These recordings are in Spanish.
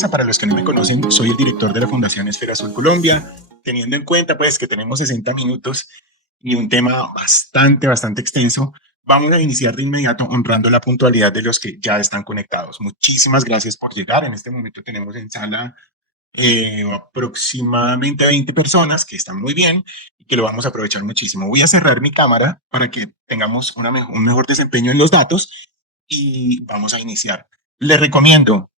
empresa. Para los que no me conocen, soy el director de la Fundación Esfera Azul Colombia, teniendo en cuenta pues que tenemos 60 minutos y un tema bastante extenso. Vamos a iniciar de inmediato honrando la puntualidad de los que ya están conectados. Muchísimas gracias por llegar. En este momento tenemos en sala aproximadamente 20 personas, que están muy bien y que lo vamos a aprovechar muchísimo. Voy a cerrar mi cámara para que tengamos un mejor desempeño en los datos y vamos a iniciar. Les recomiendo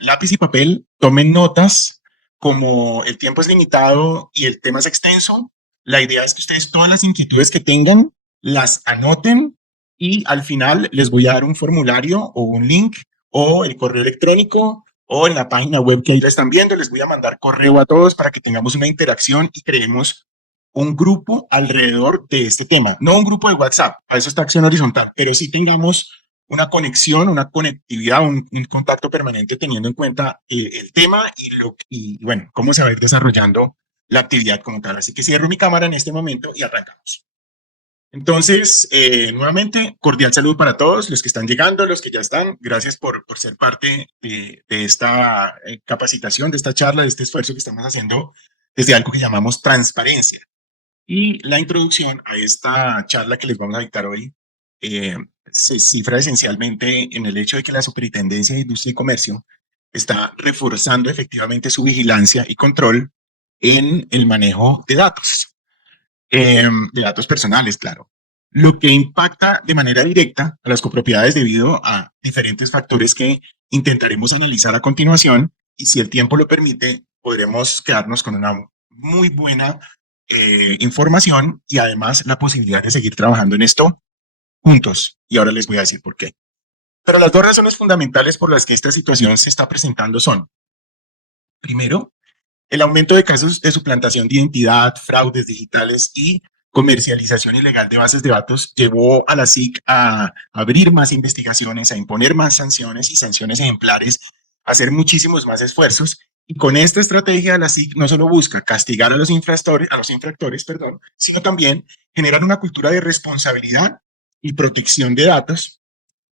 lápiz y papel, tomen notas. Como el tiempo es limitado y el tema es extenso, la idea es que ustedes todas las inquietudes que tengan las anoten y al final les voy a dar un formulario o un link o el correo electrónico o en la página web que ahí la están viendo. Les voy a mandar correo a todos para que tengamos una interacción y creemos un grupo alrededor de este tema. No un grupo de WhatsApp, a eso está acción horizontal, pero sí tengamos una conexión, una conectividad, un contacto permanente teniendo en cuenta el tema y bueno, cómo se va a ir desarrollando la actividad como tal. Así que cierro mi cámara en este momento y arrancamos. Entonces, nuevamente, cordial saludo para todos los que están llegando, los que ya están. Gracias por ser parte de esta capacitación, de esta charla, de este esfuerzo que estamos haciendo desde algo que llamamos transparencia. Y la introducción a esta charla que les vamos a dictar hoy se cifra esencialmente en el hecho de que la Superintendencia de Industria y Comercio está reforzando efectivamente su vigilancia y control en el manejo de datos personales, claro, lo que impacta de manera directa a las copropiedades debido a diferentes factores que intentaremos analizar a continuación y si el tiempo lo permite, podremos quedarnos con una muy buena información y además la posibilidad de seguir trabajando en esto juntos. Y ahora les voy a decir por qué. Pero las dos razones fundamentales por las que esta situación se está presentando son, primero, el aumento de casos de suplantación de identidad, fraudes digitales y comercialización ilegal de bases de datos llevó a la SIC a abrir más investigaciones, a imponer más sanciones y sanciones ejemplares, a hacer muchísimos más esfuerzos. Y con esta estrategia, la SIC no solo busca castigar a los infractores, perdón, sino también generar una cultura de responsabilidad y protección de datos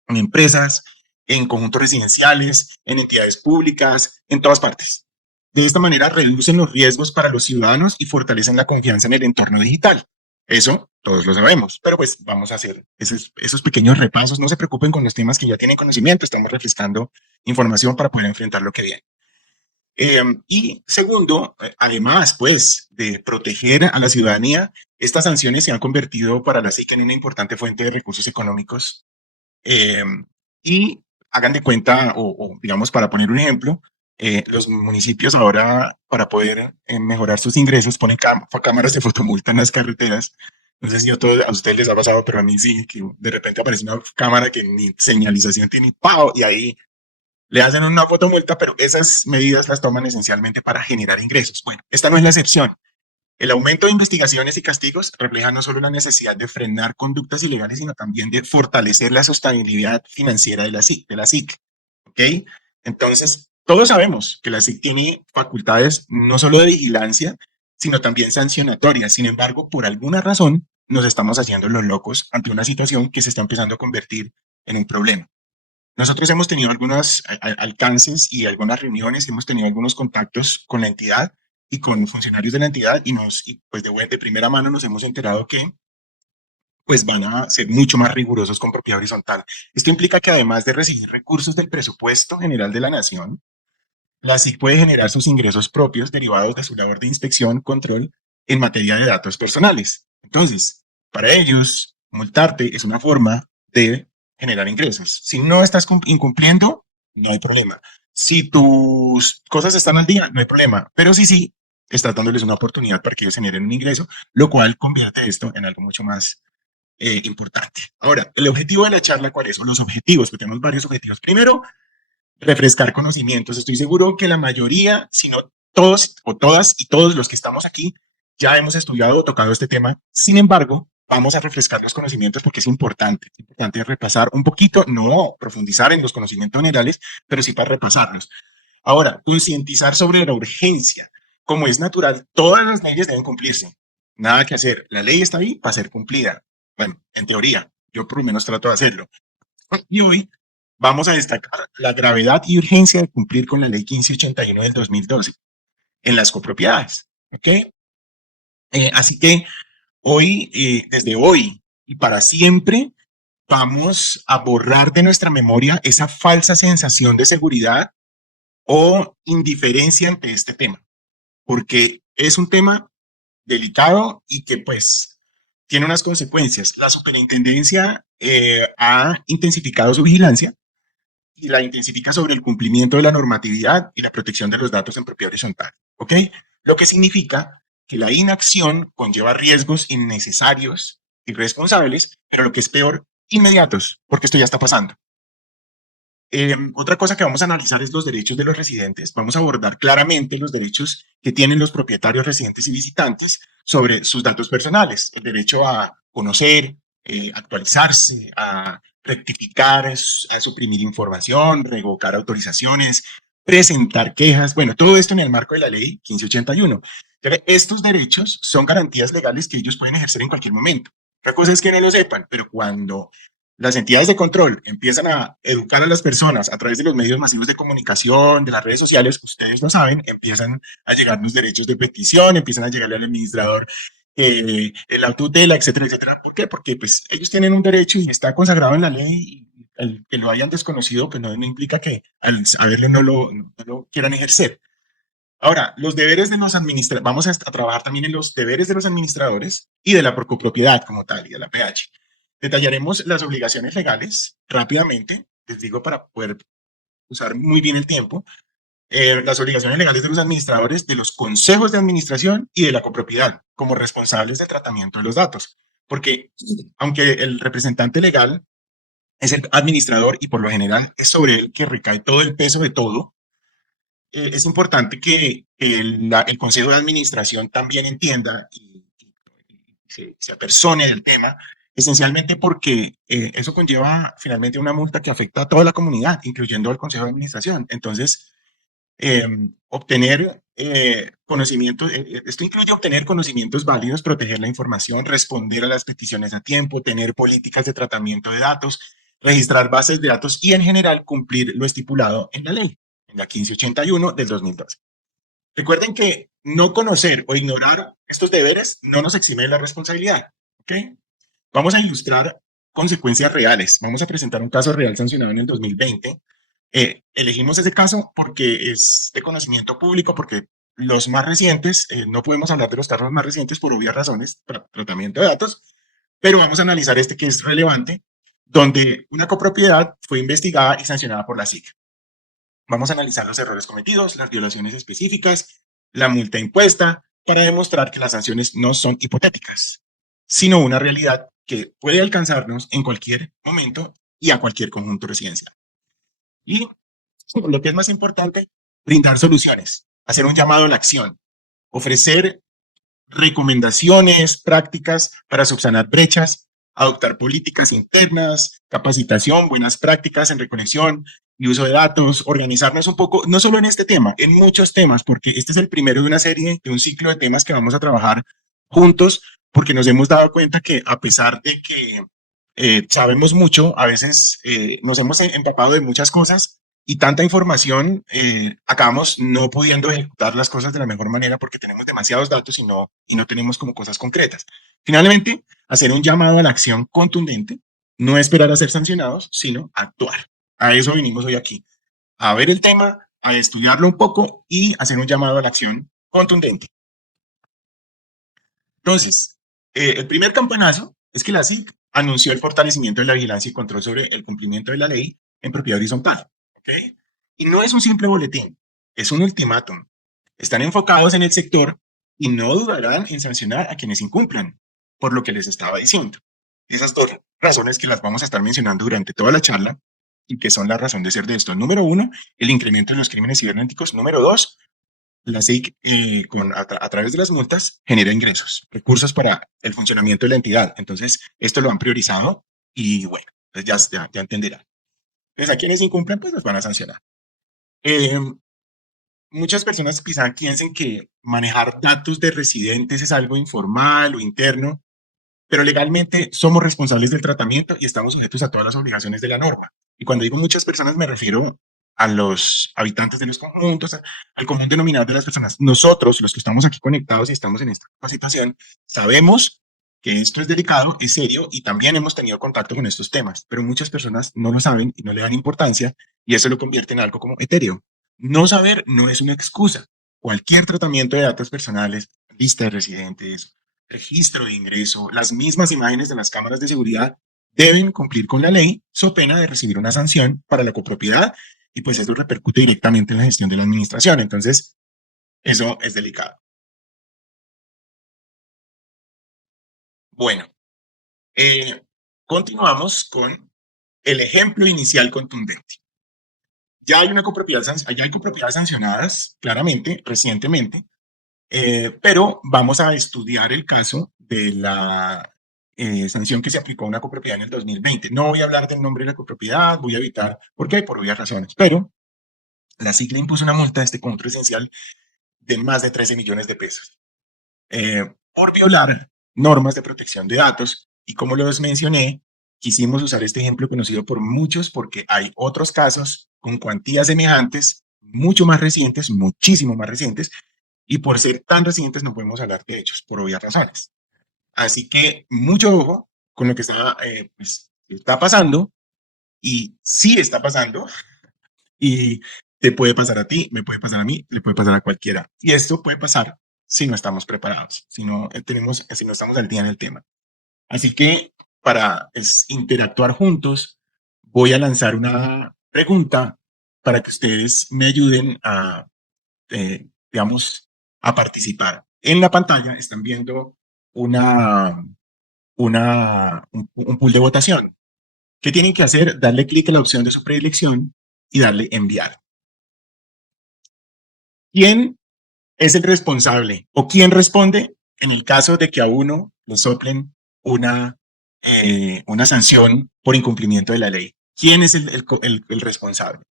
en empresas, en conjuntos residenciales, en entidades públicas, en todas partes. De esta manera reducen los riesgos para los ciudadanos y fortalecen la confianza en el entorno digital. Eso todos lo sabemos, pero pues vamos a hacer esos pequeños repasos. No se preocupen con los temas que ya tienen conocimiento, estamos refrescando información para poder enfrentar lo que viene. Y segundo, además pues de proteger a la ciudadanía, estas sanciones se han convertido para la SIC en una importante fuente de recursos económicos eh, y hagan de cuenta, digamos, para poner un ejemplo, los municipios ahora, para poder mejorar sus ingresos, ponen cámaras de fotomulta en las carreteras. No sé si a ustedes les ha pasado, pero a mí sí, que de repente aparece una cámara que ni señalización tiene, ¡pau! Y ahí le hacen una fotomulta, pero esas medidas las toman esencialmente para generar ingresos. Bueno, esta no es la excepción. El aumento de investigaciones y castigos refleja no solo la necesidad de frenar conductas ilegales, sino también de fortalecer la sostenibilidad financiera de la SIC. ¿Ok? Entonces, todos sabemos que la SIC tiene facultades no solo de vigilancia, sino también sancionatorias. Sin embargo, por alguna razón, nos estamos haciendo los locos ante una situación que se está empezando a convertir en un problema. Nosotros hemos tenido algunos alcances y algunas reuniones, hemos tenido algunos contactos con la entidad y con funcionarios de la entidad y pues de primera mano nos hemos enterado que pues van a ser mucho más rigurosos con propiedad horizontal. Esto implica que además de recibir recursos del presupuesto general de la nación, la SIC puede generar sus ingresos propios derivados de su labor de inspección, control en materia de datos personales. Entonces, para ellos, multarte es una forma de generar ingresos. Si no estás incumpliendo, no hay problema. Si tus cosas están al día, no hay problema. Pero sí, estás dándoles una oportunidad para que ellos generen un ingreso, lo cual convierte esto en algo mucho más importante. Ahora, el objetivo de la charla, ¿cuáles son los objetivos? Pues tenemos varios objetivos. Primero, refrescar conocimientos. Estoy seguro que la mayoría, si no todos o todas y todos los que estamos aquí, ya hemos estudiado o tocado este tema. Sin embargo, vamos a refrescar los conocimientos porque es importante repasar un poquito, no profundizar en los conocimientos generales, pero sí para repasarlos. Ahora, concientizar sobre la urgencia. Como es natural, todas las leyes deben cumplirse. Nada que hacer. La ley está ahí para ser cumplida. Bueno, en teoría, yo por lo menos trato de hacerlo. Y hoy vamos a destacar la gravedad y urgencia de cumplir con la Ley 1581 del 2012 en las copropiedades. ¿Ok? Así que hoy, desde hoy y para siempre, vamos a borrar de nuestra memoria esa falsa sensación de seguridad o indiferencia ante este tema, porque es un tema delicado y que pues tiene unas consecuencias. La superintendencia ha intensificado su vigilancia y la intensifica sobre el cumplimiento de la normatividad y la protección de los datos en propiedad horizontal. ¿Ok? Lo que significa que la inacción conlleva riesgos innecesarios, irresponsables, pero lo que es peor, inmediatos, porque esto ya está pasando. Otra cosa que vamos a analizar es los derechos de los residentes. Vamos a abordar claramente los derechos que tienen los propietarios, residentes y visitantes sobre sus datos personales. El derecho a conocer, actualizarse, a rectificar, a suprimir información, revocar autorizaciones, presentar quejas. Bueno, todo esto en el marco de la ley 1581. Pero estos derechos son garantías legales que ellos pueden ejercer en cualquier momento. Otra cosa es que no lo sepan, pero cuando las entidades de control empiezan a educar a las personas a través de los medios masivos de comunicación, de las redes sociales, ustedes lo saben, empiezan a llegar los derechos de petición, empiezan a llegarle al administrador la tutela, etcétera, etcétera. ¿Por qué? Porque pues ellos tienen un derecho y está consagrado en la ley y el que lo hayan desconocido pues no implica que al saberlo no lo quieran ejercer. Ahora, los deberes de los administradores, vamos a trabajar también en los deberes de los administradores y de la copropiedad como tal y de la PH. Detallaremos las obligaciones legales rápidamente, les digo para poder usar muy bien el tiempo, las obligaciones legales de los administradores, de los consejos de administración y de la copropiedad como responsables del tratamiento de los datos. Porque aunque el representante legal es el administrador y por lo general es sobre él que recae todo el peso de todo, es importante que el Consejo de Administración también entienda y se apersone del tema, esencialmente porque eso conlleva finalmente una multa que afecta a toda la comunidad, incluyendo al Consejo de Administración. Entonces, obtener conocimientos, esto incluye obtener conocimientos válidos, proteger la información, responder a las peticiones a tiempo, tener políticas de tratamiento de datos, registrar bases de datos y en general cumplir lo estipulado en la ley, en la 1581 del 2012. Recuerden que no conocer o ignorar estos deberes no nos exime de la responsabilidad. ¿Ok? Vamos a ilustrar consecuencias reales. Vamos a presentar un caso real sancionado en el 2020. Elegimos ese caso porque es de conocimiento público, porque los más recientes, no podemos hablar de los casos más recientes por obvias razones para tratamiento de datos, pero vamos a analizar este que es relevante, donde una copropiedad fue investigada y sancionada por la SIC. Vamos a analizar los errores cometidos, las violaciones específicas, la multa impuesta, para demostrar que las sanciones no son hipotéticas, sino una realidad que puede alcanzarnos en cualquier momento y a cualquier conjunto residencial. Y lo que es más importante, brindar soluciones, hacer un llamado a la acción, ofrecer recomendaciones prácticas para subsanar brechas, adoptar políticas internas, capacitación, buenas prácticas en recolección y uso de datos, organizarnos un poco, no solo en este tema, en muchos temas, porque este es el primero de una serie, de un ciclo de temas que vamos a trabajar juntos, porque nos hemos dado cuenta que a pesar de que sabemos mucho, a veces nos hemos empapado de muchas cosas y tanta información, acabamos no pudiendo ejecutar las cosas de la mejor manera porque tenemos demasiados datos y no tenemos como cosas concretas. Finalmente, hacer un llamado a la acción contundente, no esperar a ser sancionados, sino actuar. A eso vinimos hoy aquí, a ver el tema, a estudiarlo un poco y hacer un llamado a la acción contundente. Entonces, el primer campanazo es que la SIC anunció el fortalecimiento de la vigilancia y control sobre el cumplimiento de la ley en propiedad horizontal. ¿Ok? Y no es un simple boletín, es un ultimátum. Están enfocados en el sector y no dudarán en sancionar a quienes incumplan, por lo que les estaba diciendo. Esas dos razones que las vamos a estar mencionando durante toda la charla y que son la razón de ser de esto. Número uno, el incremento en los crímenes cibernéticos. Número dos, la SIC, a través de las multas, genera ingresos, recursos para el funcionamiento de la entidad. Entonces, esto lo han priorizado y bueno, pues ya entenderán. Entonces, a quienes incumplen, pues los van a sancionar. Eh, Muchas personas quizá piensen que manejar datos de residentes es algo informal o interno, pero legalmente somos responsables del tratamiento y estamos sujetos a todas las obligaciones de la norma. Y cuando digo muchas personas me refiero a los habitantes de los conjuntos, al común denominador de las personas. Nosotros, los que estamos aquí conectados y estamos en esta capacitación, sabemos que esto es delicado, es serio y también hemos tenido contacto con estos temas, pero muchas personas no lo saben y no le dan importancia y eso lo convierte en algo como etéreo. No saber no es una excusa. Cualquier tratamiento de datos personales, lista de residentes, registro de ingreso, las mismas imágenes de las cámaras de seguridad deben cumplir con la ley, so pena de recibir una sanción para la copropiedad y pues eso repercute directamente en la gestión de la administración. Entonces, eso es delicado. Bueno, eh, continuamos con el ejemplo inicial contundente. Ya hay copropiedades sancionadas claramente, recientemente, pero vamos a estudiar el caso de la sanción que se aplicó a una copropiedad en el 2020. No voy a hablar del nombre de la copropiedad, voy a evitar, ¿por qué? Por obvias razones, pero la SIGNA impuso una multa a este conjunto residencial de más de 13 millones de pesos por violar normas de protección de datos. Y como los mencioné, quisimos usar este ejemplo conocido por muchos porque hay otros casos con cuantías semejantes, mucho más recientes, muchísimo más recientes, y por ser tan recientes no podemos hablar de hechos, por obvias razones. Así que mucho ojo con lo que pues, está pasando, y sí está pasando, y te puede pasar a ti, me puede pasar a mí, le puede pasar a cualquiera. Y esto puede pasar si no estamos preparados, si no estamos al día en el tema. Así que para interactuar juntos, voy a lanzar una pregunta para que ustedes me ayuden digamos, a participar. En la pantalla están viendo una, un pool de votación. ¿Qué tienen que hacer? Darle clic en la opción de su predilección y darle enviar. ¿Quién es el responsable o quién responde en el caso de que a uno le soplen una sanción por incumplimiento de la ley? ¿Quién es el responsable?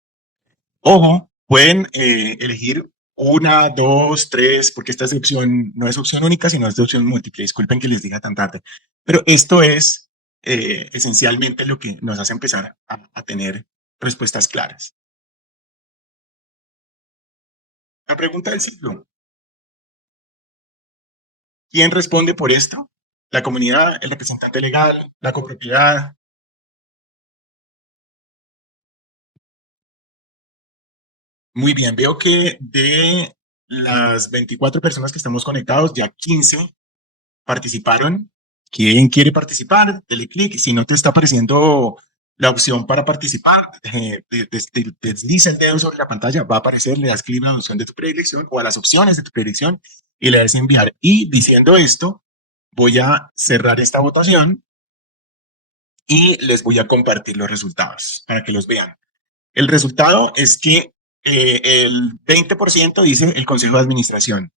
Ojo, pueden elegir una, dos, tres, porque esta es opción, no es opción única, sino es de opción múltiple. Disculpen que les diga tan tarde, pero esto es esencialmente lo que nos hace empezar a tener respuestas claras. La pregunta del ciclo: ¿quién responde por esto? ¿La comunidad, el representante legal, la copropiedad? Muy bien, veo que de las 24 personas que estamos conectados, ya 15 participaron. ¿Quién quiere participar? Dele clic. Si no te está apareciendo la opción para participar, desliza el dedo sobre la pantalla, va a aparecer, le das clic a la opción de tu predilección o a las opciones de tu predilección y le das enviar. Y diciendo esto, voy a cerrar esta votación y les voy a compartir los resultados para que los vean. El resultado es que el 20% dice el Consejo de Administración,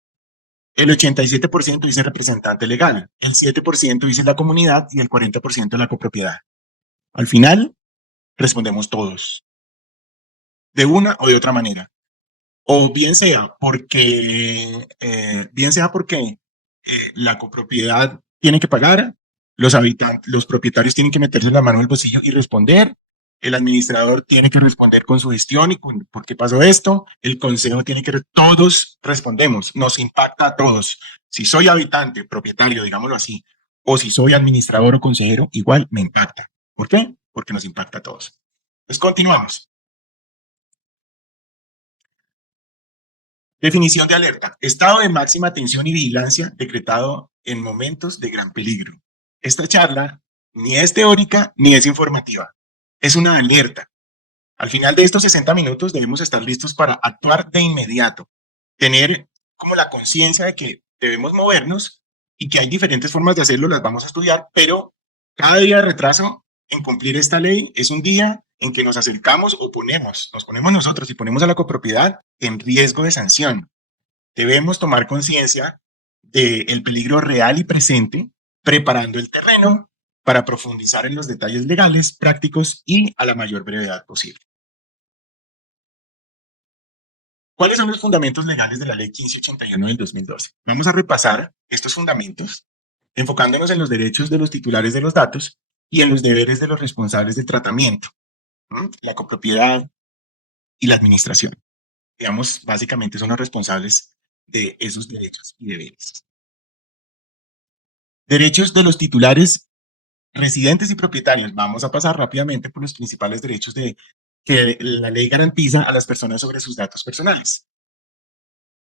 el 87% dice representante legal, el 7% dice la comunidad y el 40% la copropiedad. Al final, respondemos todos, de una o de otra manera. O bien sea porque la copropiedad tiene que pagar, los habitantes, los propietarios tienen que meterse la mano en el bolsillo y responder, el administrador tiene que responder con su gestión y con por qué pasó esto, el consejo tiene que, todos respondemos, nos impacta a todos. Si soy habitante, propietario, digámoslo así, o si soy administrador o consejero, igual me impacta. ¿Por qué? Porque nos impacta a todos. Pues continuamos. Definición de alerta: estado de máxima atención y vigilancia decretado en momentos de gran peligro. Esta charla ni es teórica ni es informativa. Es una alerta. Al final de estos 60 minutos debemos estar listos para actuar de inmediato, tener como la conciencia de que debemos movernos y que hay diferentes formas de hacerlo, las vamos a estudiar, pero cada día de retraso en cumplir esta ley es un día en que nos acercamos o nos ponemos nosotros y ponemos a la copropiedad en riesgo de sanción. Debemos tomar conciencia del peligro real y presente, preparando el terreno para profundizar en los detalles legales, prácticos y a la mayor brevedad posible. ¿Cuáles son los fundamentos legales de la Ley 1581 del 2012? Vamos a repasar estos fundamentos, enfocándonos en los derechos de los titulares de los datos y en los deberes de los responsables del tratamiento. la copropiedad y la administración. Digamos, básicamente son los responsables de esos derechos y deberes. Derechos de los titulares, residentes y propietarios. Vamos a pasar rápidamente por los principales derechos que la ley garantiza a las personas sobre sus datos personales.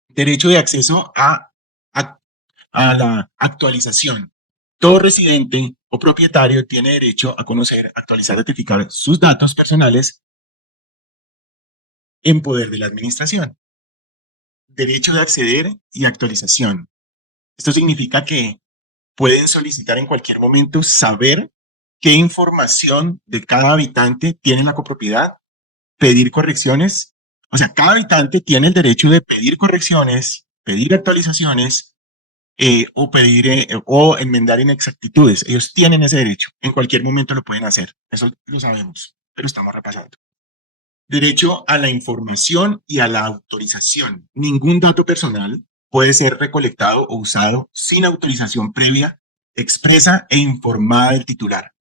Derecho de acceso a, a la actualización. Todo residente o propietario tiene derecho a conocer, actualizar, rectificar sus datos personales en poder de la administración. Derecho de acceder y actualización. Esto significa que pueden solicitar en cualquier momento saber qué información de cada habitante tiene la copropiedad, pedir correcciones. O sea, cada habitante tiene el derecho de pedir correcciones, pedir actualizaciones o enmendar inexactitudes. Ellos tienen ese derecho. En cualquier momento lo pueden hacer. Eso lo sabemos, pero estamos repasando. Derecho a la información y a la autorización. Ningún dato personal puede ser recolectado o usado sin autorización previa, expresa e informada del titular,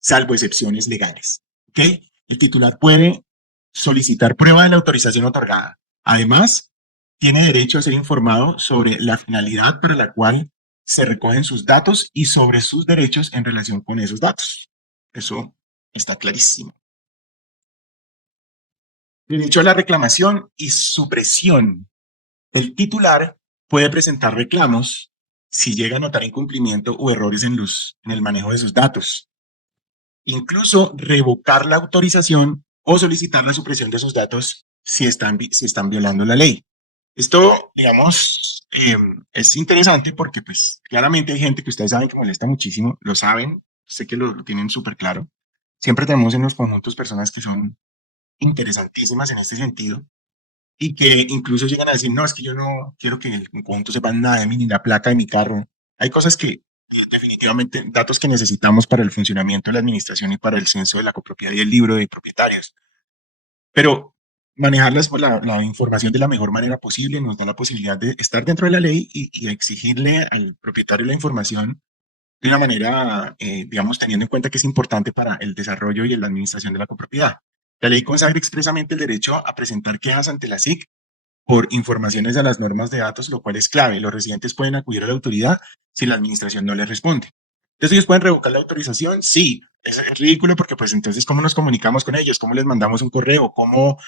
salvo excepciones legales. ¿Ok? El titular puede solicitar prueba de la autorización otorgada. Además, tiene derecho a ser informado sobre la finalidad para la cual se recogen sus datos y sobre sus derechos en relación con esos datos. Eso está clarísimo. Derecho a la reclamación y supresión. El titular puede presentar reclamos si llega a notar incumplimiento o errores en el manejo de sus datos. Incluso revocar la autorización o solicitar la supresión de sus datos si están violando la ley. Esto, digamos, es interesante porque pues claramente hay gente que ustedes saben que molesta muchísimo, lo saben, sé que lo tienen súper claro. Siempre tenemos en los conjuntos personas que son interesantísimas en este sentido y que incluso llegan a decir, no, es que yo no quiero que el conjunto sepan nada de mí ni la placa de mi carro. Hay cosas que definitivamente, datos que necesitamos para el funcionamiento de la administración y para el censo de la copropiedad y el libro de propietarios. Pero manejar la información de la mejor manera posible nos da la posibilidad de estar dentro de la ley y exigirle al propietario la información de una manera, digamos, teniendo en cuenta que es importante para el desarrollo y la administración de la copropiedad. La ley consagra expresamente el derecho a presentar quejas ante la SIC por informaciones a las normas de datos, lo cual es clave. Los residentes pueden acudir a la autoridad si la administración no les responde. Entonces, ¿ellos pueden revocar la autorización? Sí. Es ridículo porque, pues, entonces, ¿cómo nos comunicamos con ellos? ¿Cómo les mandamos un correo? ¿Cómo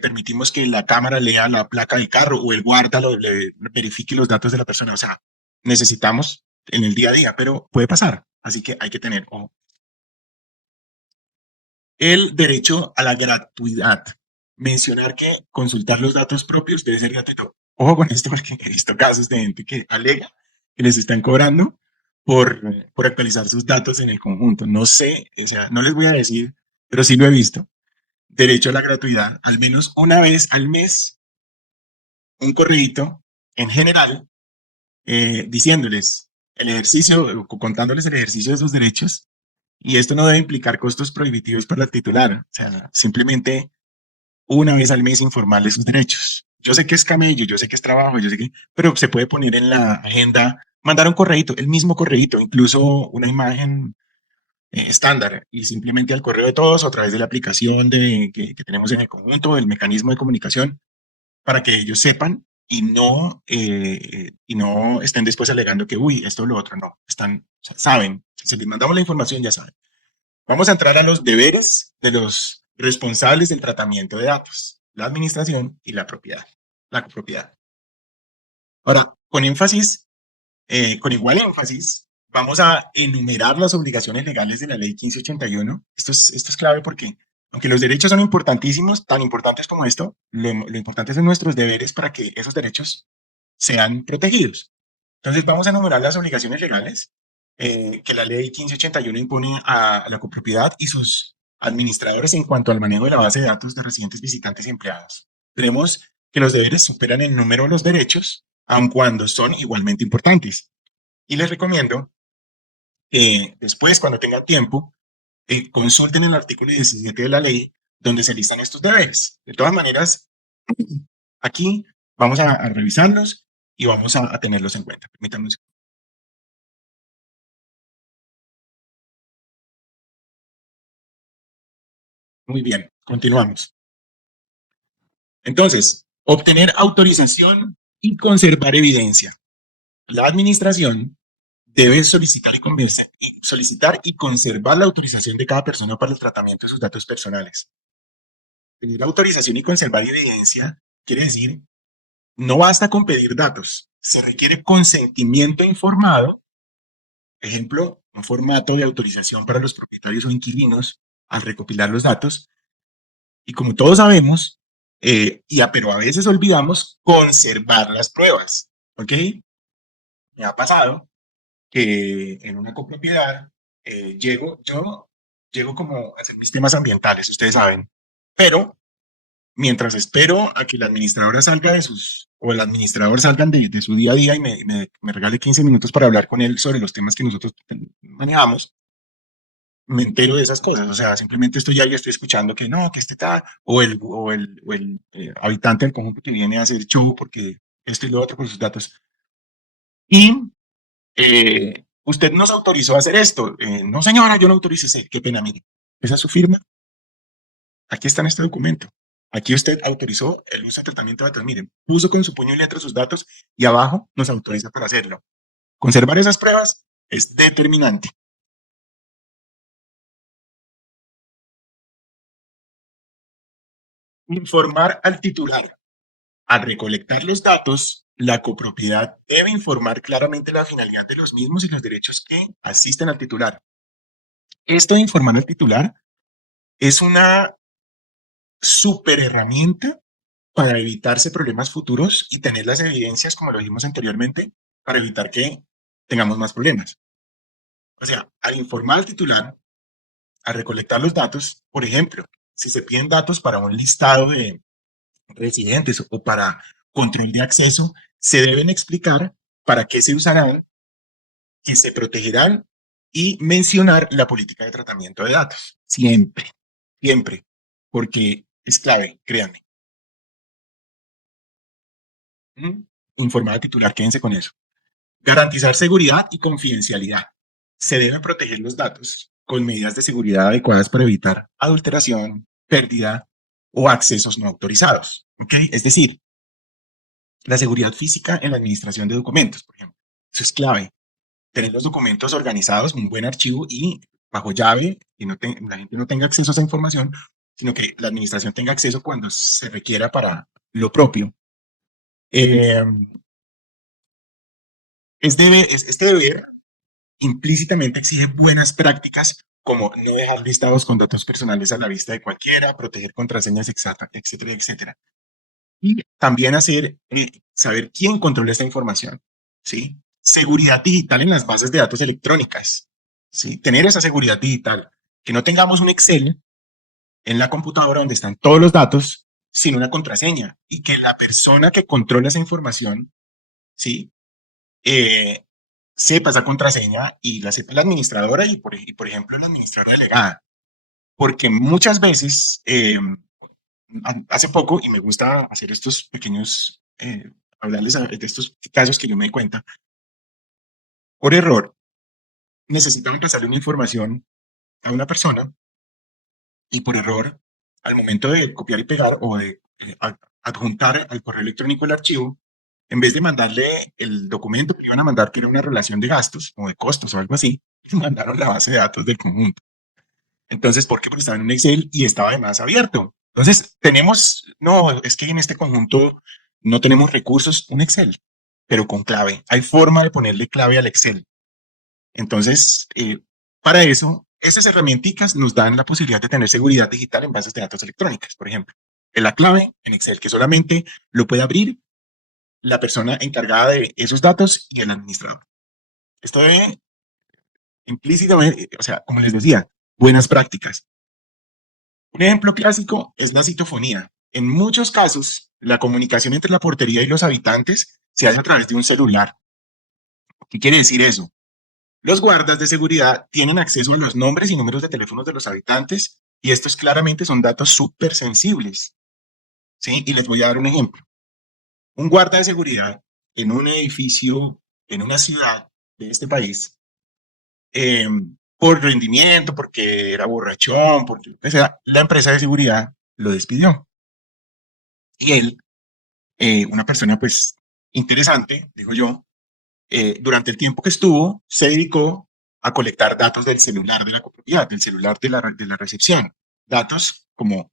permitimos que la cámara lea la placa del carro o el guarda le verifique los datos de la persona? O sea, necesitamos en el día a día, pero puede pasar. Así que hay que tener ojo. El derecho a la gratuidad. Mencionar que consultar los datos propios debe ser gratuito. Ojo con esto porque he visto casos de gente que alega que les están cobrando por actualizar sus datos en el conjunto. No sé, o sea, no les voy a decir, pero sí lo he visto. Derecho a la gratuidad, al menos una vez al mes, un correíto en general diciéndoles el ejercicio, contándoles el ejercicio de sus derechos. Y esto no debe implicar costos prohibitivos para el titular. O sea, simplemente una vez al mes informarle sus derechos. Yo sé que es camello, yo sé que es trabajo, yo sé que, pero se puede poner en la agenda, mandar un correíto, el mismo correíto, incluso una imagen estándar y simplemente al correo de todos o a través de la aplicación que tenemos en el conjunto, el mecanismo de comunicación, para que ellos sepan y no estén después alegando que, uy, esto o lo otro, no, están, o sea, saben, si les mandamos la información ya saben. Vamos a entrar a los deberes de los responsables del tratamiento de datos, la administración y la propiedad, la copropiedad. Ahora, con igual énfasis, vamos a enumerar las obligaciones legales de la ley 1581. Esto es clave porque, aunque los derechos son importantísimos, tan importantes como esto, lo importante son nuestros deberes para que esos derechos sean protegidos. Entonces, vamos a enumerar las obligaciones legales que la ley 1581 impone a la copropiedad y sus administradores en cuanto al manejo de la base de datos de residentes, visitantes y empleados. Tenemos que los deberes superan el número de los derechos, aun cuando son igualmente importantes. Y les recomiendo que después, cuando tengan tiempo, consulten el artículo 17 de la ley, donde se listan estos deberes. De todas maneras, aquí vamos a revisarlos y vamos a tenerlos en cuenta. Permítanme Muy bien, continuamos. Entonces, obtener autorización y conservar evidencia. La administración debe solicitar y conservar la autorización de cada persona para el tratamiento de sus datos personales. Tener autorización y conservar evidencia quiere decir, no basta con pedir datos, se requiere consentimiento informado, ejemplo, un formato de autorización para los propietarios o inquilinos al recopilar los datos. Y como todos sabemos, pero a veces olvidamos conservar las pruebas, ¿ok? Me ha pasado que en una copropiedad yo llego como a hacer mis temas ambientales, ustedes saben, pero mientras espero a que la administradora salga o el administrador salgan de su día a día y me regale 15 minutos para hablar con él sobre los temas que nosotros manejamos, me entero de esas cosas. O sea, simplemente estoy ahí, estoy escuchando que no, que este tal, o el habitante del conjunto que viene a hacer show porque esto y lo otro con sus datos. Y usted nos autorizó a hacer esto. No, señora, yo no autoricé. Qué pena, mire. Esa es su firma. Aquí está en este documento. Aquí usted autorizó el uso de tratamiento de datos. Miren, puso con su puño y letra sus datos y abajo nos autoriza para hacerlo. Conservar esas pruebas es determinante. Informar al titular. Al recolectar los datos, la copropiedad debe informar claramente la finalidad de los mismos y los derechos que asisten al titular. Esto de informar al titular es una super herramienta para evitarse problemas futuros y tener las evidencias, como lo dijimos anteriormente, para evitar que tengamos más problemas. O sea, al informar al titular, al recolectar los datos, por ejemplo, si se piden datos para un listado de residentes o para control de acceso, se deben explicar para qué se usarán, que se protegerán y mencionar la política de tratamiento de datos. Siempre, siempre, porque es clave, créanme. ¿Mm? Informar al titular, quédense con eso. Garantizar seguridad y confidencialidad. Se deben proteger los datos con medidas de seguridad adecuadas para evitar adulteración, pérdida o accesos no autorizados. ¿Okay? Es decir, la seguridad física en la administración de documentos, por ejemplo. Eso es clave. Tener los documentos organizados, un buen archivo y bajo llave, y la gente no tenga acceso a esa información, sino que la administración tenga acceso cuando se requiera para lo propio. Eh, este deber implícitamente exige buenas prácticas como no dejar listados con datos personales a la vista de cualquiera, proteger contraseñas exactas, etcétera, etcétera. Y también saber quién controla esta información, ¿sí? Seguridad digital en las bases de datos electrónicas, ¿sí? Tener esa seguridad digital, que no tengamos un Excel en la computadora donde están todos los datos sin una contraseña y que la persona que controla esa información, ¿sí? Eh, sepa esa contraseña y la sepa la administradora y por ejemplo, la administradora delegada. Porque muchas veces, hace poco, y me gusta hacer estos pequeños, hablarles de estos casos que yo me di cuenta, por error, necesitaban pasarle una información a una persona y por error, al momento de copiar y pegar o de adjuntar al correo electrónico el archivo, en vez de mandarle el documento que iban a mandar, que era una relación de gastos o de costos o algo así, mandaron la base de datos del conjunto. Entonces, ¿por qué? Porque estaba en un Excel y estaba además abierto. Entonces, no, es que en este conjunto no tenemos recursos, un Excel, pero con clave. Hay forma de ponerle clave al Excel. Entonces, para eso, esas herramientas nos dan la posibilidad de tener seguridad digital en bases de datos electrónicas, por ejemplo. En la clave en Excel, que solamente lo puede abrir la persona encargada de esos datos y el administrador. Esto debe implícitamente, o sea, como les decía, buenas prácticas. Un ejemplo clásico es la citofonía. En muchos casos, la comunicación entre la portería y los habitantes se hace a través de un celular. ¿Qué quiere decir eso? Los guardas de seguridad tienen acceso a los nombres y números de teléfonos de los habitantes y estos claramente son datos súper sensibles. ¿Sí? Y les voy a dar un ejemplo. Un guarda de seguridad en un edificio, en una ciudad de este país, por rendimiento, porque era borrachón, porque lo que sea, la empresa de seguridad lo despidió. Y él, una persona pues interesante, digo yo, durante el tiempo que estuvo, se dedicó a colectar datos del celular de la copropiedad, del celular de la recepción. Datos como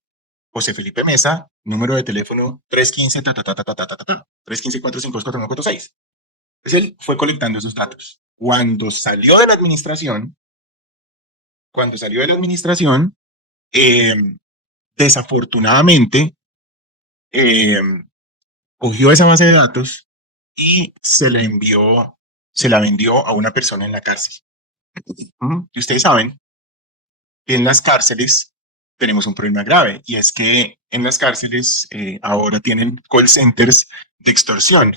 José Felipe Mesa, número de teléfono 315 ta, ta, ta, ta, ta, ta, ta, ta, 315-452-4146. Entonces él fue colectando esos datos. Cuando salió de la administración, eh, desafortunadamente, eh, cogió esa base de datos y se la vendió a una persona en la cárcel. Y ustedes saben que en las cárceles tenemos un problema grave y es que en las cárceles ahora tienen call centers de extorsión.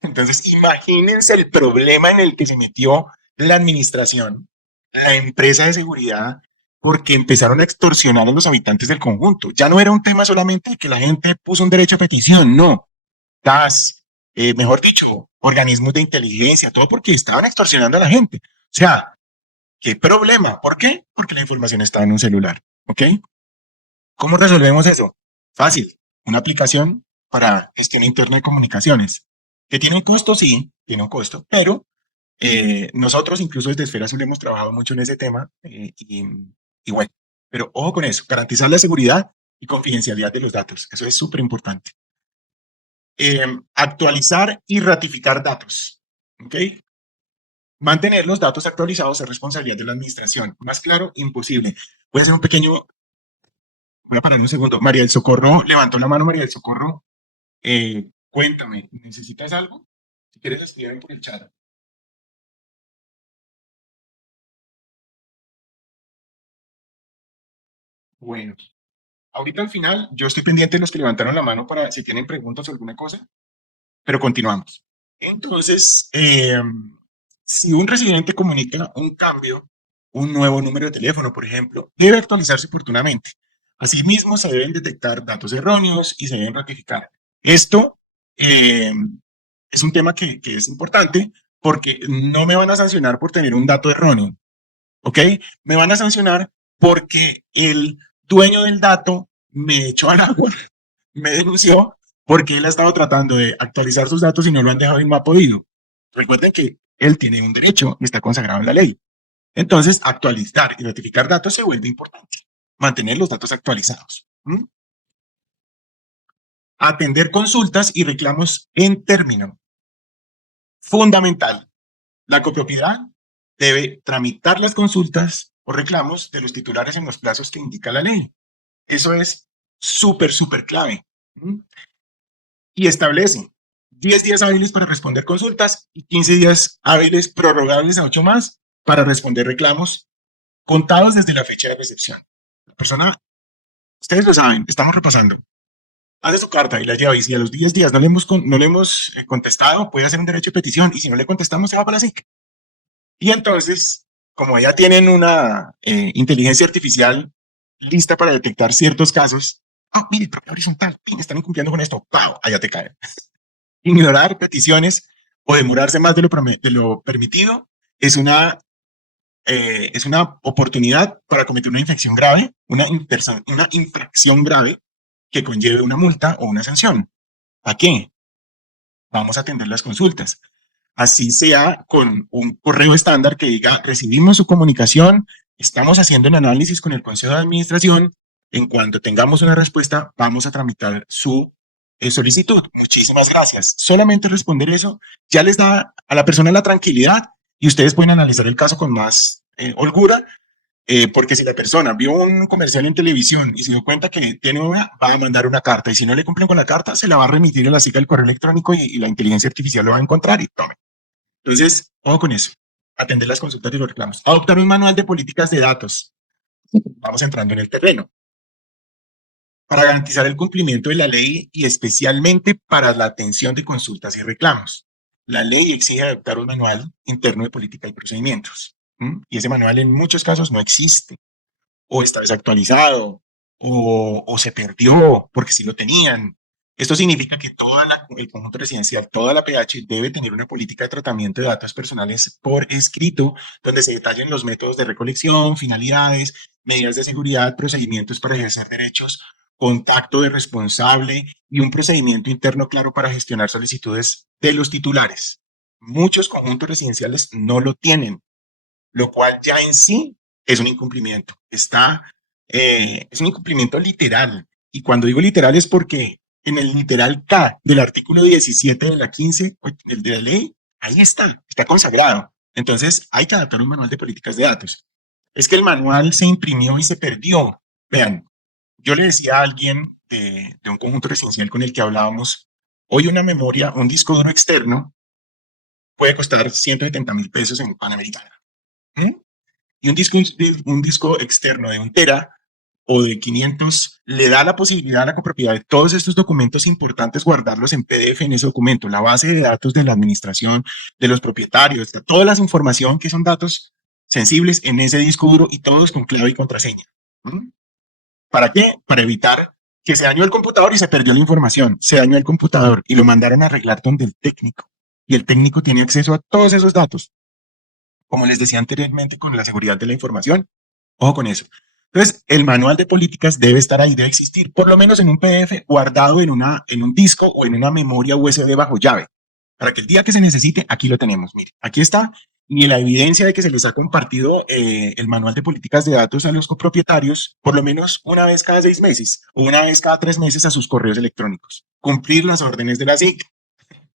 Entonces, imagínense el problema en el que se metió la administración, la empresa de seguridad, porque empezaron a extorsionar a los habitantes del conjunto. Ya no era un tema solamente de que la gente puso un derecho a petición, no. TAS, mejor dicho, organismos de inteligencia, todo porque estaban extorsionando a la gente. O sea, ¿qué problema? ¿Por qué? Porque la información está en un celular. ¿Ok? ¿Cómo resolvemos eso? Fácil. Una aplicación para gestión interna de comunicaciones. ¿Que tiene un costo? Sí, tiene un costo, pero nosotros incluso desde Esfera Azul hemos trabajado mucho en ese tema y bueno, pero ojo con eso, garantizar la seguridad y confidencialidad de los datos. Eso es súper importante. Actualizar y ratificar datos. ¿Ok? Mantener los datos actualizados es responsabilidad de la administración. Más claro, imposible. Voy a hacer un pequeño, voy a parar un segundo. María del Socorro, levantó la mano María del Socorro. Cuéntame, ¿necesitas algo? Si quieres, escribir por el chat. Bueno, ahorita al final, yo estoy pendiente de los que levantaron la mano para si tienen preguntas o alguna cosa, pero continuamos. Entonces, si un residente comunica un cambio, un nuevo número de teléfono, por ejemplo, debe actualizarse oportunamente. Asimismo, se deben detectar datos erróneos y se deben ratificar. Esto eh, es un tema que es importante porque no me van a sancionar por tener un dato erróneo, ¿ok? Me van a sancionar porque el dueño del dato me echó al agua, me denunció porque él ha estado tratando de actualizar sus datos y no lo han dejado y no ha podido. Recuerden que él tiene un derecho y está consagrado en la ley. Entonces, actualizar y notificar datos se vuelve importante. Mantener los datos actualizados. ¿Mm? Atender consultas y reclamos en término. Fundamental. La copropiedad debe tramitar las consultas o reclamos de los titulares en los plazos que indica la ley. Eso es súper, súper clave. ¿Mm? Y establece 10 días hábiles para responder consultas y 15 días hábiles prorrogables a 8 más para responder reclamos contados desde la fecha de recepción. La persona, ustedes lo saben, estamos repasando, hace su carta y la lleva y si a los 10 días no le hemos contestado, puede hacer un derecho de petición y si no le contestamos se va para la SIC. Y entonces, como ya tienen una inteligencia artificial lista para detectar ciertos casos, mire, propio horizontal, están incumpliendo con esto, ¡pau! Allá te caen. Ignorar peticiones o demorarse más de lo permitido es una oportunidad para cometer una infracción grave, una infracción grave que conlleve una multa o una sanción. ¿A qué? Vamos a atender las consultas. Así sea con un correo estándar que diga, recibimos su comunicación, estamos haciendo un análisis con el Consejo de Administración, en cuanto tengamos una respuesta, vamos a tramitar su solicitud. Muchísimas gracias. Solamente responder eso ya les da a la persona la tranquilidad y ustedes pueden analizar el caso con más holgura, porque si la persona vio un comercial en televisión y se dio cuenta que tiene una, va a mandar una carta y si no le cumplen con la carta, se la va a remitir a la SICA del correo electrónico y la inteligencia artificial lo va a encontrar y tome. Entonces, ojo con eso. Atender las consultas y los reclamos. Adoptar un manual de políticas de datos. Vamos entrando en el terreno. Para garantizar el cumplimiento de la ley y especialmente para la atención de consultas y reclamos. La ley exige adoptar un manual interno de política y procedimientos. Y ese manual en muchos casos no existe. O está desactualizado, o se perdió porque sí lo tenían. Esto significa que el conjunto residencial, toda la PH, debe tener una política de tratamiento de datos personales por escrito, donde se detallen los métodos de recolección, finalidades, medidas de seguridad, procedimientos para ejercer derechos, contacto de responsable y un procedimiento interno claro para gestionar solicitudes de los titulares. Muchos conjuntos residenciales no lo tienen, lo cual ya en sí es un incumplimiento. Es un incumplimiento literal. Y cuando digo literal es porque en el literal K del artículo 17 de la 15 de la ley, ahí está consagrado. Entonces hay que adaptar un manual de políticas de datos. Es que el manual se imprimió y se perdió. Vean, yo le decía a alguien de un conjunto residencial con el que hablábamos, hoy una memoria, un disco duro externo puede costar 170,000 pesos en Panamericana. ¿Mm? Y un disco externo de 1 tera o de 500 le da la posibilidad a la copropiedad de todos estos documentos importantes guardarlos en PDF en ese documento, la base de datos de la administración, de los propietarios, toda la información que son datos sensibles en ese disco duro y todos con clave y contraseña. ¿Mm? ¿Para qué? Para evitar que se dañó el computador y se perdió la información, se dañó el computador y lo mandaron a arreglar donde el técnico. Y el técnico tiene acceso a todos esos datos, como les decía anteriormente, con la seguridad de la información. Ojo con eso. Entonces, el manual de políticas debe estar ahí, debe existir, por lo menos en un PDF guardado en un disco o en una memoria USB bajo llave, para que el día que se necesite, aquí lo tenemos. Mire, aquí está. Y la evidencia de que se les ha compartido el manual de políticas de datos a los copropietarios por lo menos una vez cada 6 meses o una vez cada 3 meses a sus correos electrónicos. Cumplir las órdenes de la SIC.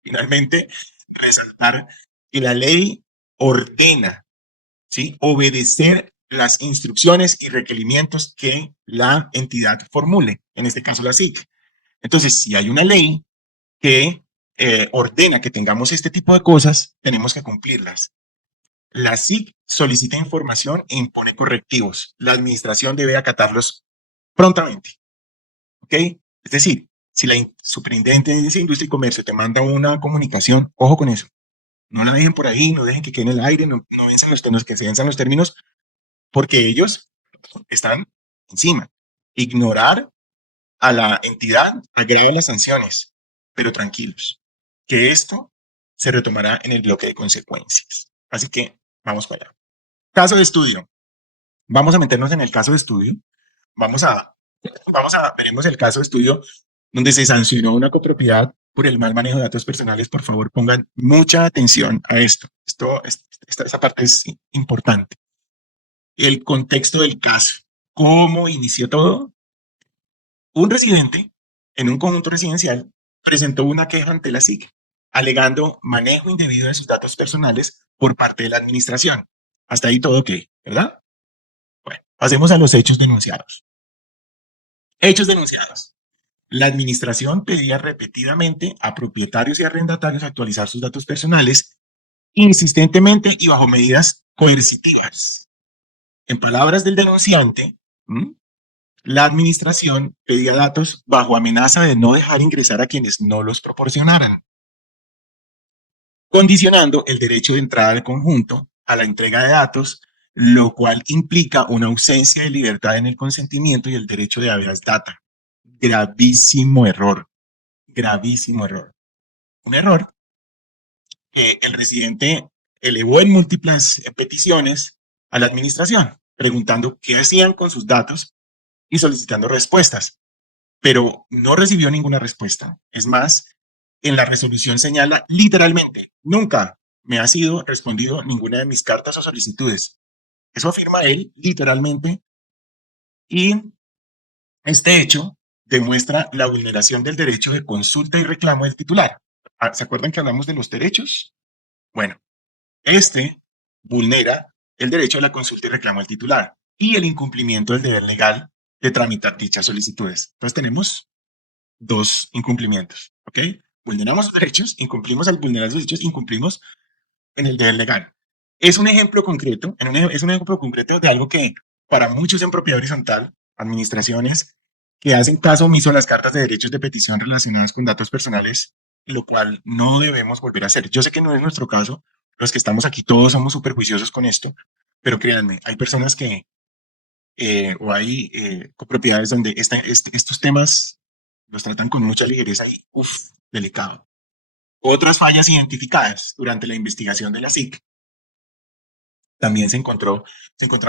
Finalmente, resaltar que la ley ordena, ¿sí?, obedecer las instrucciones y requerimientos que la entidad formule, en este caso la SIC. Entonces, si hay una ley que ordena que tengamos este tipo de cosas, tenemos que cumplirlas. La SIC solicita información e impone correctivos. La administración debe acatarlos prontamente. ¿Ok? Es decir, si la Superintendencia de Industria y Comercio te manda una comunicación, ojo con eso. No la dejen por ahí, no dejen que quede en el aire, no venzan los términos, que se venzan los términos, porque ellos están encima. Ignorar a la entidad agrava las sanciones, pero tranquilos, que esto se retomará en el bloque de consecuencias. Así que vamos para allá. Caso de estudio. Vamos a meternos en el caso de estudio. Veremos el caso de estudio donde se sancionó una copropiedad por el mal manejo de datos personales. Por favor, pongan mucha atención a esto. Esta parte es importante. El contexto del caso. ¿Cómo inició todo? Un residente en un conjunto residencial presentó una queja ante la SIC, alegando manejo indebido de sus datos personales por parte de la administración. Hasta ahí todo ok, ¿verdad? Bueno, pasemos a los hechos denunciados. Hechos denunciados. La administración pedía repetidamente a propietarios y arrendatarios actualizar sus datos personales insistentemente y bajo medidas coercitivas. En palabras del denunciante, la administración pedía datos bajo amenaza de no dejar ingresar a quienes no los proporcionaran, condicionando el derecho de entrada al conjunto a la entrega de datos, lo cual implica una ausencia de libertad en el consentimiento y el derecho de habeas data. Gravísimo error, gravísimo error. Un error que el residente elevó en múltiples peticiones a la administración, preguntando qué hacían con sus datos y solicitando respuestas, pero no recibió ninguna respuesta. Es más, en la resolución señala literalmente, nunca me ha sido respondido ninguna de mis cartas o solicitudes. Eso afirma él literalmente, y este hecho demuestra la vulneración del derecho de consulta y reclamo del titular. ¿Se acuerdan que hablamos de los derechos? Bueno, este vulnera el derecho a la consulta y reclamo del titular y el incumplimiento del deber legal de tramitar dichas solicitudes. Entonces tenemos dos incumplimientos, ¿ok? Vulneramos sus derechos, incumplimos al vulnerar sus derechos, incumplimos en el deber legal. Es un ejemplo concreto, es un ejemplo concreto de algo que para muchos en propiedad horizontal, administraciones que hacen caso omiso a las cartas de derechos de petición relacionadas con datos personales, lo cual no debemos volver a hacer. Yo sé que no es nuestro caso, los que estamos aquí todos somos súper juiciosos con esto, pero créanme, hay personas que, o hay copropiedades donde estos temas los tratan con mucha ligereza y, uff, delicado. Otras fallas identificadas durante la investigación de la SIC, también se encontraron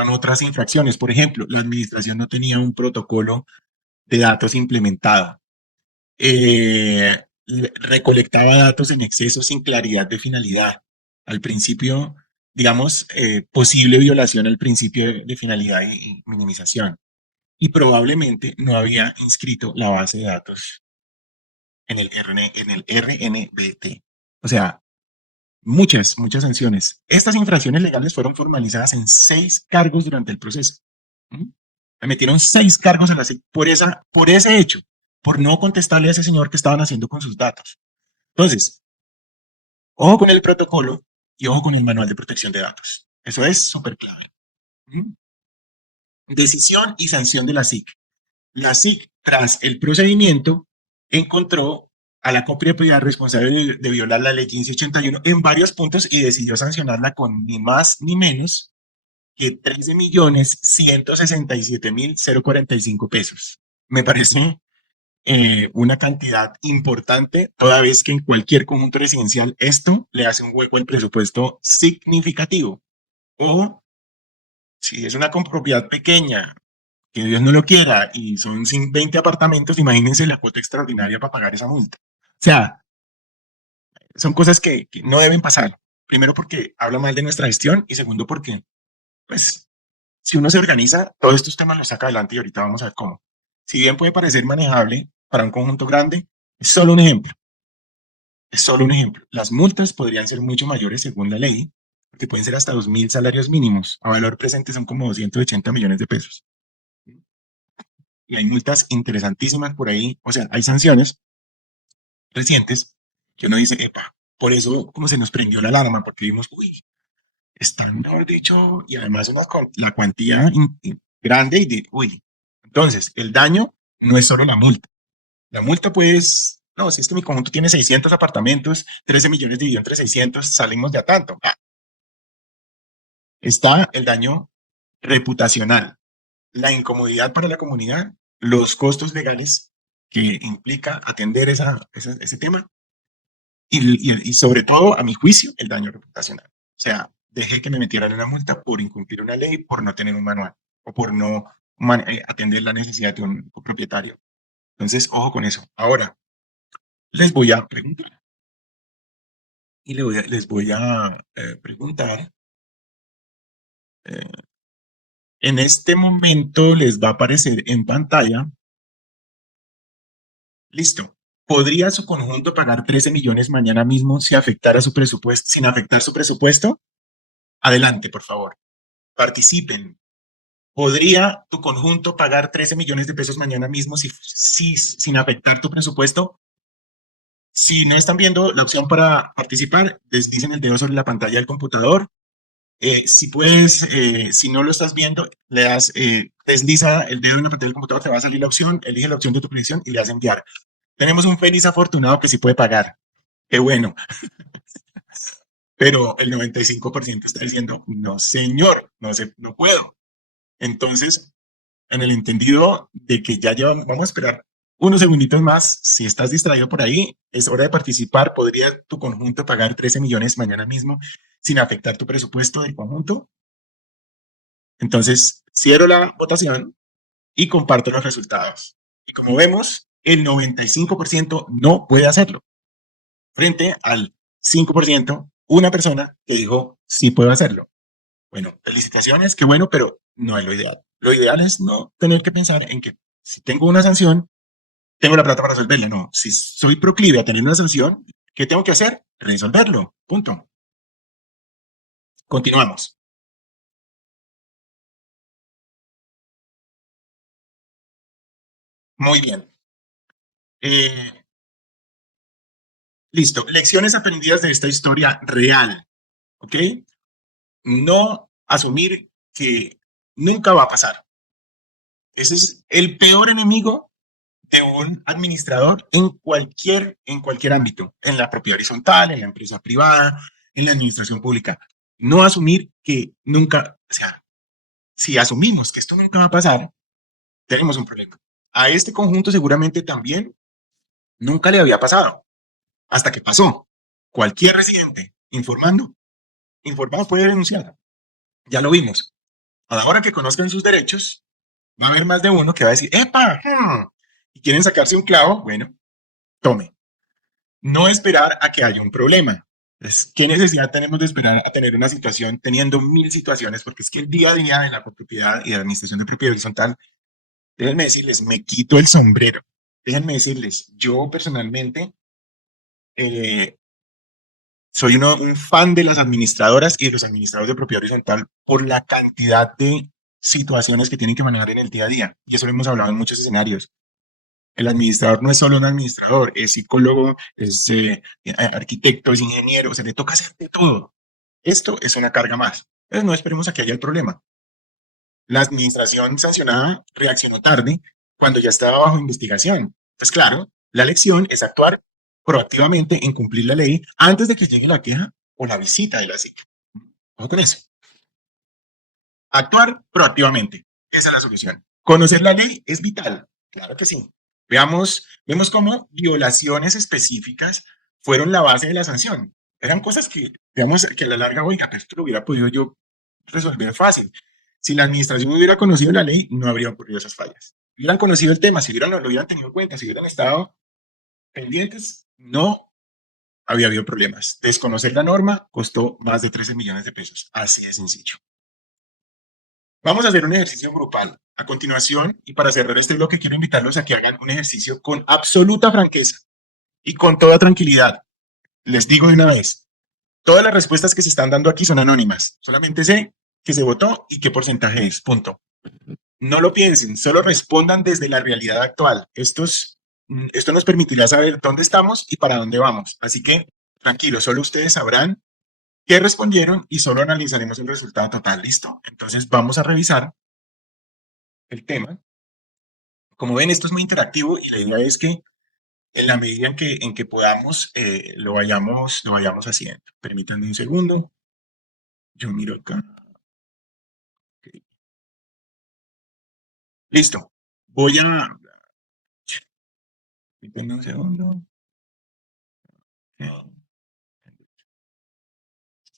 otras infracciones. Por ejemplo, la administración no tenía un protocolo de datos implementado. Recolectaba datos en exceso sin claridad de finalidad. Al principio, digamos, posible violación al principio de finalidad y minimización. Y probablemente no había inscrito la base de datos en el RNBT. O sea, muchas sanciones. Estas infracciones legales fueron formalizadas en 6 cargos durante el proceso. ¿Mm? Me metieron 6 cargos a la SIC por ese hecho, por no contestarle a ese señor que estaban haciendo con sus datos. Entonces, ojo con el protocolo y ojo con el manual de protección de datos. Eso es súper clave. ¿Mm? Decisión y sanción de la SIC. La SIC, tras el procedimiento, encontró a la copropiedad responsable de violar la ley 1581 en varios puntos y decidió sancionarla con ni más ni menos que 13.167.045 pesos. Me parece una cantidad importante, toda vez que en cualquier conjunto residencial esto le hace un hueco al presupuesto significativo. O si es una copropiedad pequeña, que Dios no lo quiera, y son 20 apartamentos, imagínense la cuota extraordinaria para pagar esa multa. O sea, son cosas que no deben pasar. Primero porque habla mal de nuestra gestión y segundo porque, pues, si uno se organiza, todos estos temas los saca adelante y ahorita vamos a ver cómo. Si bien puede parecer manejable para un conjunto grande, es solo un ejemplo. Es solo un ejemplo. Las multas podrían ser mucho mayores según la ley, porque pueden ser hasta 2.000 salarios mínimos. A valor presente son como 280 millones de pesos. Y hay multas interesantísimas por ahí. O sea, hay sanciones recientes que uno dice, epa, por eso como se nos prendió la alarma, porque vimos, uy, están, mejor dicho, y además la cuantía grande y de, uy. Entonces, el daño no es solo la multa. La multa, pues, no, si es que mi conjunto tiene 600 apartamentos, 13 millones dividido entre 600, salimos de a tanto. Ah, está el daño reputacional, la incomodidad para la comunidad, los costos legales que implica atender ese tema y sobre todo, a mi juicio, el daño reputacional. O sea, dejé que me metieran una multa por incumplir una ley, por no tener un manual o por no atender la necesidad de un propietario. Entonces, ojo con eso. Ahora, les voy a preguntar y les voy a preguntar. eh, en este momento les va a aparecer en pantalla. Listo. ¿Podría su conjunto pagar 13 millones mañana mismo si afectara su presupuesto, sin afectar su presupuesto? Adelante, por favor. Participen. ¿Podría tu conjunto pagar 13 millones de pesos mañana mismo sin afectar tu presupuesto? Si no están viendo la opción para participar, deslicen el dedo sobre la pantalla del computador. Si puedes, si no lo estás viendo, le das, desliza el dedo en la pantalla del computador, te va a salir la opción, elige la opción de tu predicción y le das enviar. Tenemos un feliz afortunado que sí puede pagar. Qué bueno, pero el 95% está diciendo, no señor, no puedo. Entonces, en el entendido de que ya llevan, vamos a esperar unos segunditos más. Si estás distraído por ahí, es hora de participar. ¿Podría tu conjunto pagar 13 millones mañana mismo sin afectar tu presupuesto del conjunto? Entonces, cierro la votación y comparto los resultados. Y como vemos, el 95% no puede hacerlo, frente al 5%, una persona que dijo, sí puedo hacerlo. Bueno, felicitaciones, qué bueno, pero no es lo ideal. Lo ideal es no tener que pensar en que si tengo una sanción, tengo la plata para resolverla. No, si soy proclive a tener una sanción, ¿qué tengo que hacer? Resolverlo. Punto. Continuamos. Muy bien. Eh, listo. Lecciones aprendidas de esta historia real. ¿Ok? No asumir que nunca va a pasar. Ese es el peor enemigo de un administrador en cualquier ámbito, en la propiedad horizontal, en la empresa privada, en la administración pública. No asumir que nunca, o sea, si asumimos que esto nunca va a pasar, tenemos un problema. A este conjunto seguramente también Nunca le había pasado, hasta que pasó. Cualquier residente informado puede denunciar. Ya lo vimos. A la hora que conozcan sus derechos, va a haber más de uno que va a decir, ¡epa! Y quieren sacarse un clavo, bueno, tome. No esperar a que haya un problema. Entonces, ¿qué necesidad tenemos de esperar a tener una situación teniendo mil situaciones? Porque es que el día a día de la copropiedad y de la administración de propiedad horizontal, déjenme decirles, me quito el sombrero. Déjenme decirles, yo personalmente eh, soy un fan de las administradoras y de los administradores de propiedad horizontal por la cantidad de situaciones que tienen que manejar en el día a día. Y eso lo hemos hablado en muchos escenarios. El administrador no es solo un administrador, es psicólogo, es arquitecto, es ingeniero, se le toca hacer de todo. Esto es una carga más. Entonces no esperemos a que haya el problema. La administración sancionada reaccionó tarde cuando ya estaba bajo investigación. Pues claro, la lección es actuar proactivamente en cumplir la ley antes de que llegue la queja o la visita de la SIC. Ojo con eso. Actuar proactivamente. Esa es la solución. Conocer la ley es vital. Claro que sí. Vemos cómo violaciones específicas fueron la base de la sanción. Eran cosas que, digamos, que a la larga, oiga, pero esto lo hubiera podido yo resolver fácil. Si la administración hubiera conocido la ley, no habría ocurrido esas fallas. Si hubieran conocido el tema, si hubieran, lo hubieran tenido en cuenta, si hubieran estado pendientes, no había habido problemas. Desconocer la norma costó más de 13 millones de pesos. Así de sencillo. Vamos a hacer un ejercicio grupal. A continuación, y para cerrar este bloque, quiero invitarlos a que hagan un ejercicio con absoluta franqueza y con toda tranquilidad. Les digo de una vez, todas las respuestas que se están dando aquí son anónimas. Solamente sé que se votó y qué porcentaje es. Punto. No lo piensen, solo respondan desde la realidad actual. Esto nos permitirá saber dónde estamos y para dónde vamos. Así que, tranquilos, solo ustedes sabrán qué respondieron y solo analizaremos el resultado total. ¿Listo? Entonces vamos a revisar el tema. Como ven, esto es muy interactivo y la idea es que en la medida en que podamos, lo vayamos haciendo. Permítanme un segundo. Yo miro acá. Ok. Listo. Voy a... Permítanme un segundo. Ok.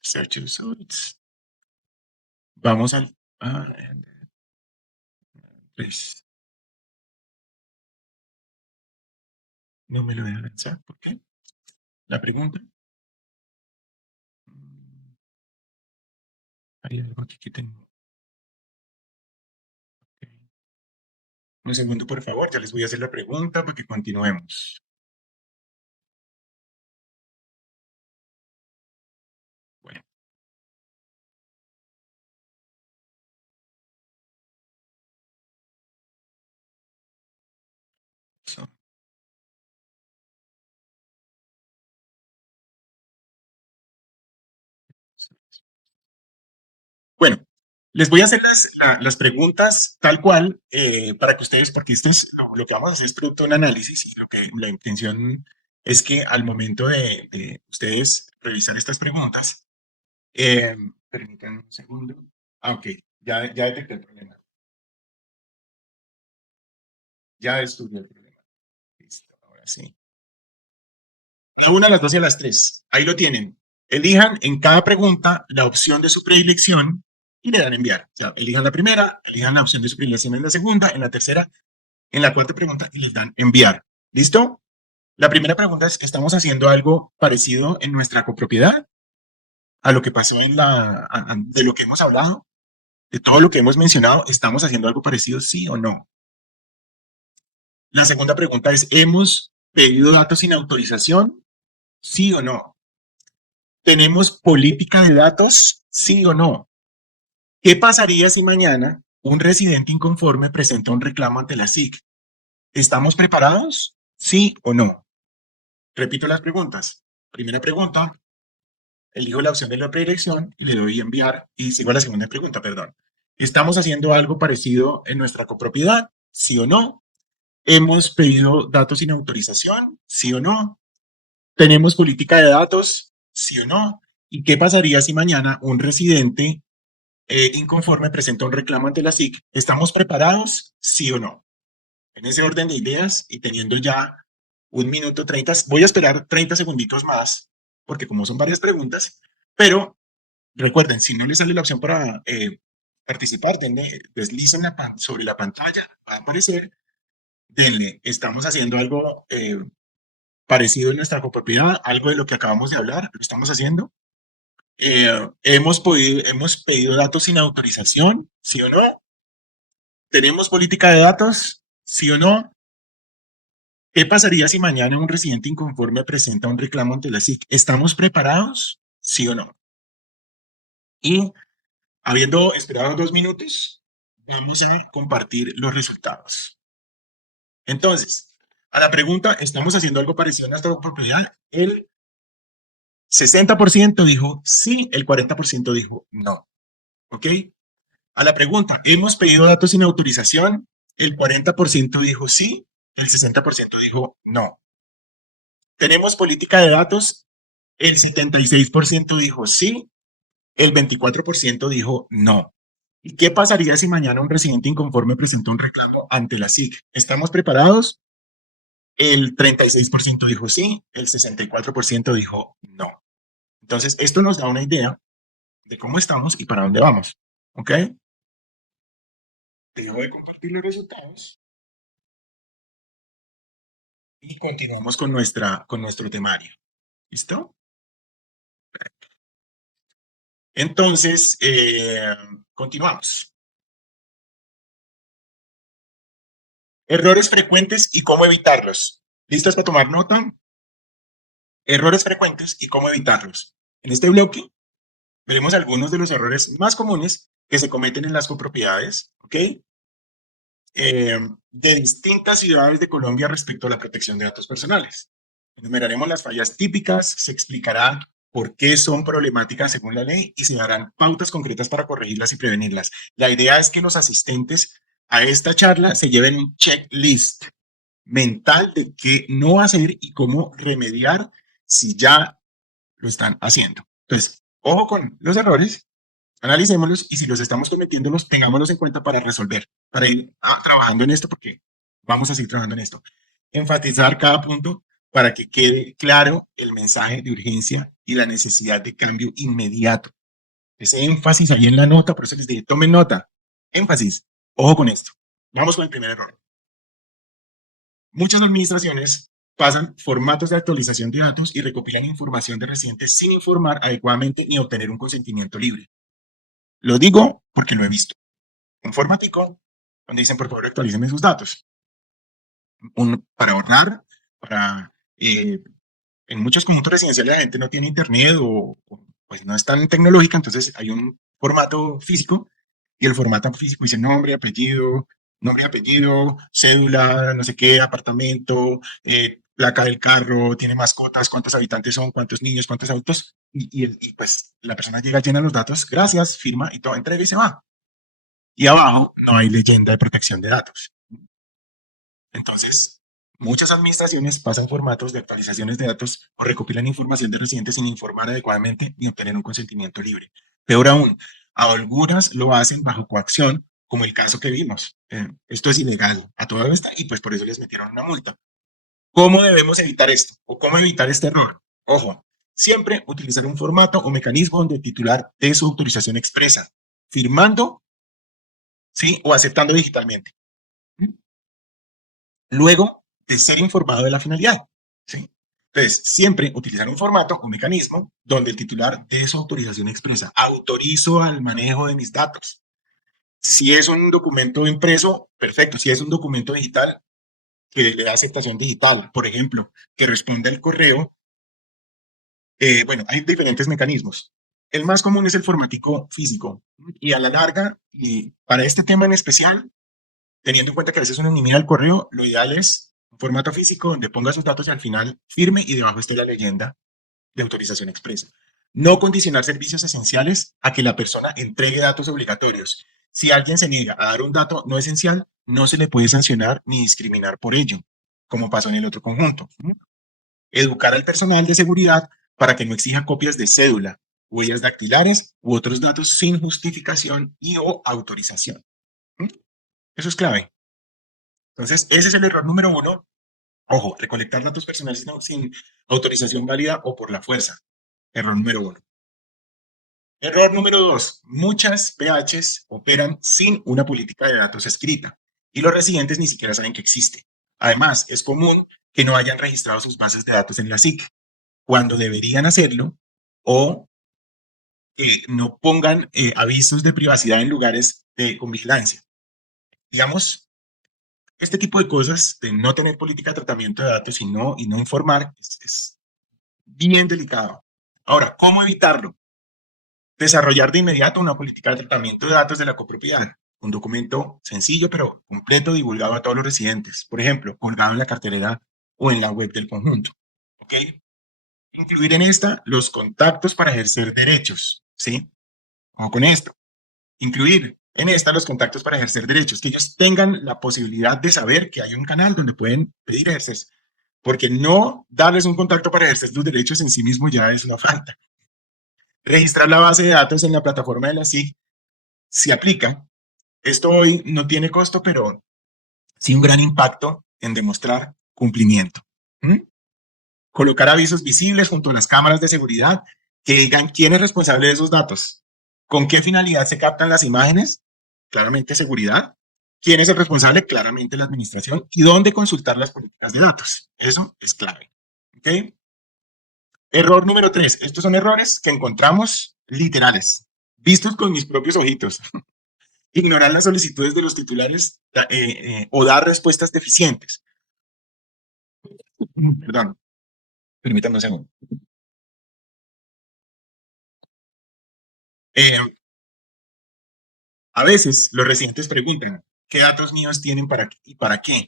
Search results. Vamos al... pues, no me lo voy a lanzar. ¿Por qué? La pregunta. Hay algo aquí que tengo. Ok. Un segundo, por favor. Ya les voy a hacer la pregunta para que continuemos. Bueno, eso. Bueno, les voy a hacer las preguntas tal cual para que ustedes, porque lo que vamos a hacer es producto de un análisis y la intención es que al momento de ustedes revisar estas preguntas, permítanme un segundo. Ah, ok, ya detecté el problema. Ya estudié el problema. Listo, ahora sí. A la 1, a las 2 y a las 3. Ahí lo tienen. Elijan en cada pregunta la opción de su predilección y le dan enviar. O sea, elijan la primera, elijan la opción de su predilección en la segunda, en la tercera, en la cuarta pregunta y les dan enviar. ¿Listo? La primera pregunta es, ¿estamos haciendo algo parecido en nuestra copropiedad? A lo que pasó de lo que hemos hablado, de todo lo que hemos mencionado, ¿estamos haciendo algo parecido, sí o no? La segunda pregunta es, ¿hemos pedido datos sin autorización? ¿Sí o no? ¿Tenemos política de datos? ¿Sí o no? ¿Qué pasaría si mañana un residente inconforme presenta un reclamo ante la SIC? ¿Estamos preparados? ¿Sí o no? Repito las preguntas. Primera pregunta, elijo la opción de la predilección y le doy enviar y sigo a la segunda pregunta, perdón. ¿Estamos haciendo algo parecido en nuestra copropiedad? ¿Sí o no? ¿Hemos pedido datos sin autorización? ¿Sí o no? ¿Tenemos política de datos? ¿Sí o no? ¿Y qué pasaría si mañana un residente inconforme presenta un reclamo ante la SIC? ¿Estamos preparados? ¿Sí o no? En ese orden de ideas y teniendo ya 1 minuto 30. Voy a esperar 30 segunditos más, porque como son varias preguntas, pero recuerden, si no les sale la opción para participar, denle, deslicen sobre la pantalla, va a aparecer, denle, estamos haciendo algo parecido en nuestra copropiedad, algo de lo que acabamos de hablar, lo estamos haciendo. Hemos pedido datos sin autorización, ¿sí o no? ¿Tenemos política de datos? ¿Sí o no? ¿Qué pasaría si mañana un residente inconforme presenta un reclamo ante la SIC? ¿Estamos preparados? ¿Sí o no? Y habiendo esperado 2 minutos, vamos a compartir los resultados. Entonces, a la pregunta, ¿estamos haciendo algo parecido a nuestra propiedad? El 60% dijo sí, el 40% dijo no. ¿Ok? A la pregunta, ¿hemos pedido datos sin autorización? El 40% dijo sí, el 60% dijo no. ¿Tenemos política de datos? El 76% dijo sí, el 24% dijo no. ¿Y qué pasaría si mañana un residente inconforme presentó un reclamo ante la SIC? ¿Estamos preparados? El 36% dijo sí, el 64% dijo no. Entonces, esto nos da una idea de cómo estamos y para dónde vamos. ¿Ok? Dejo de compartir los resultados y continuamos con nuestro temario. ¿Listo? Entonces, continuamos. Errores frecuentes y cómo evitarlos. ¿Listos para tomar nota? Errores frecuentes y cómo evitarlos. En este bloque veremos algunos de los errores más comunes que se cometen en las copropiedades, ¿ok? De distintas ciudades de Colombia respecto a la protección de datos personales. Enumeraremos las fallas típicas, se explicará por qué son problemáticas según la ley y se darán pautas concretas para corregirlas y prevenirlas. La idea es que los asistentes a esta charla se lleven un checklist mental de qué no hacer y cómo remediar si ya lo están haciendo. Entonces, ojo con los errores, analicémoslos y si los estamos cometiendo, los tengámoslos en cuenta para resolver, para ir trabajando en esto, porque vamos a seguir trabajando en esto. Enfatizar cada punto para que quede claro el mensaje de urgencia y la necesidad de cambio inmediato. Ese énfasis ahí en la nota, por eso les dije, tomen nota. Énfasis. Ojo con esto. Vamos con el primer error. Muchas administraciones pasan formatos de actualización de datos y recopilan información de residentes sin informar adecuadamente ni obtener un consentimiento libre. Lo digo porque lo he visto. Un formatico donde dicen, por favor, actualícenme sus datos. Para ahorrar, para... en muchos conjuntos residenciales la gente no tiene internet o pues no es tan tecnológica, entonces hay un formato físico y el formato físico dice nombre, apellido, cédula, no sé qué, apartamento, placa del carro, tiene mascotas, cuántos habitantes son, cuántos niños, cuántos adultos, y pues la persona llega, llena los datos, gracias, firma y todo, entrega y se va. Y abajo no hay leyenda de protección de datos. Entonces, muchas administraciones pasan formatos de actualizaciones de datos o recopilan información de residentes sin informar adecuadamente ni obtener un consentimiento libre. Peor aún, algunas lo hacen bajo coacción, como el caso que vimos. Esto es ilegal a toda vista y pues por eso les metieron una multa. ¿Cómo debemos evitar esto? ¿O cómo evitar este error? Ojo, siempre utilizar un formato o mecanismo donde el titular dé su autorización expresa, firmando, ¿sí? O aceptando digitalmente. Luego de ser informado de la finalidad. ¿Sí? Entonces, siempre utilizar un formato, un mecanismo, donde el titular dé su autorización expresa. Autorizo al manejo de mis datos. Si es un documento impreso, perfecto. Si es un documento digital, que le da aceptación digital, por ejemplo, que responda al correo. Bueno, hay diferentes mecanismos. El más común es el formatico físico. Y a la larga, y para este tema en especial, teniendo en cuenta que a veces uno elimina el correo, lo ideal es un formato físico donde ponga sus datos y al final firme y debajo esté la leyenda de autorización expresa. No condicionar servicios esenciales a que la persona entregue datos obligatorios. Si alguien se niega a dar un dato no esencial, no se le puede sancionar ni discriminar por ello, como pasó en el otro conjunto. Educar al personal de seguridad para que no exija copias de cédula, huellas dactilares u otros datos sin justificación y o autorización. Eso es clave. Entonces, ese es el error número 1. Ojo, recolectar datos personales sin autorización válida o por la fuerza. Error número uno. Error número dos. Muchas PHs operan sin una política de datos escrita y los residentes ni siquiera saben que existe. Además, es común que no hayan registrado sus bases de datos en la SIC cuando deberían hacerlo o que no pongan avisos de privacidad en lugares con vigilancia. Digamos, este tipo de cosas de no tener política de tratamiento de datos y no informar es bien delicado. Ahora, ¿cómo evitarlo? Desarrollar de inmediato una política de tratamiento de datos de la copropiedad. Un documento sencillo pero completo divulgado a todos los residentes. Por ejemplo, colgado en la cartelera o en la web del conjunto. ¿Ok? Incluir en esta los contactos para ejercer derechos. ¿Sí? O con esto. Incluir en esta los contactos para ejercer derechos. Que ellos tengan la posibilidad de saber que hay un canal donde pueden pedir ejercer. Porque no darles un contacto para ejercer sus derechos en sí mismo ya es una falta. Registrar la base de datos en la plataforma de la SIG si aplica. Esto hoy no tiene costo, pero sí un gran impacto en demostrar cumplimiento. ¿Mm? Colocar avisos visibles junto a las cámaras de seguridad que digan quién es responsable de esos datos, con qué finalidad se captan las imágenes, claramente seguridad, quién es el responsable, claramente la administración, y dónde consultar las políticas de datos. Eso es clave. ¿Okay? Error número 3. Estos son errores que encontramos literales, vistos con mis propios ojitos. Ignorar las solicitudes de los titulares o dar respuestas deficientes. Perdón, permítanme un segundo. Eh, a veces los residentes preguntan qué datos míos tienen y para qué,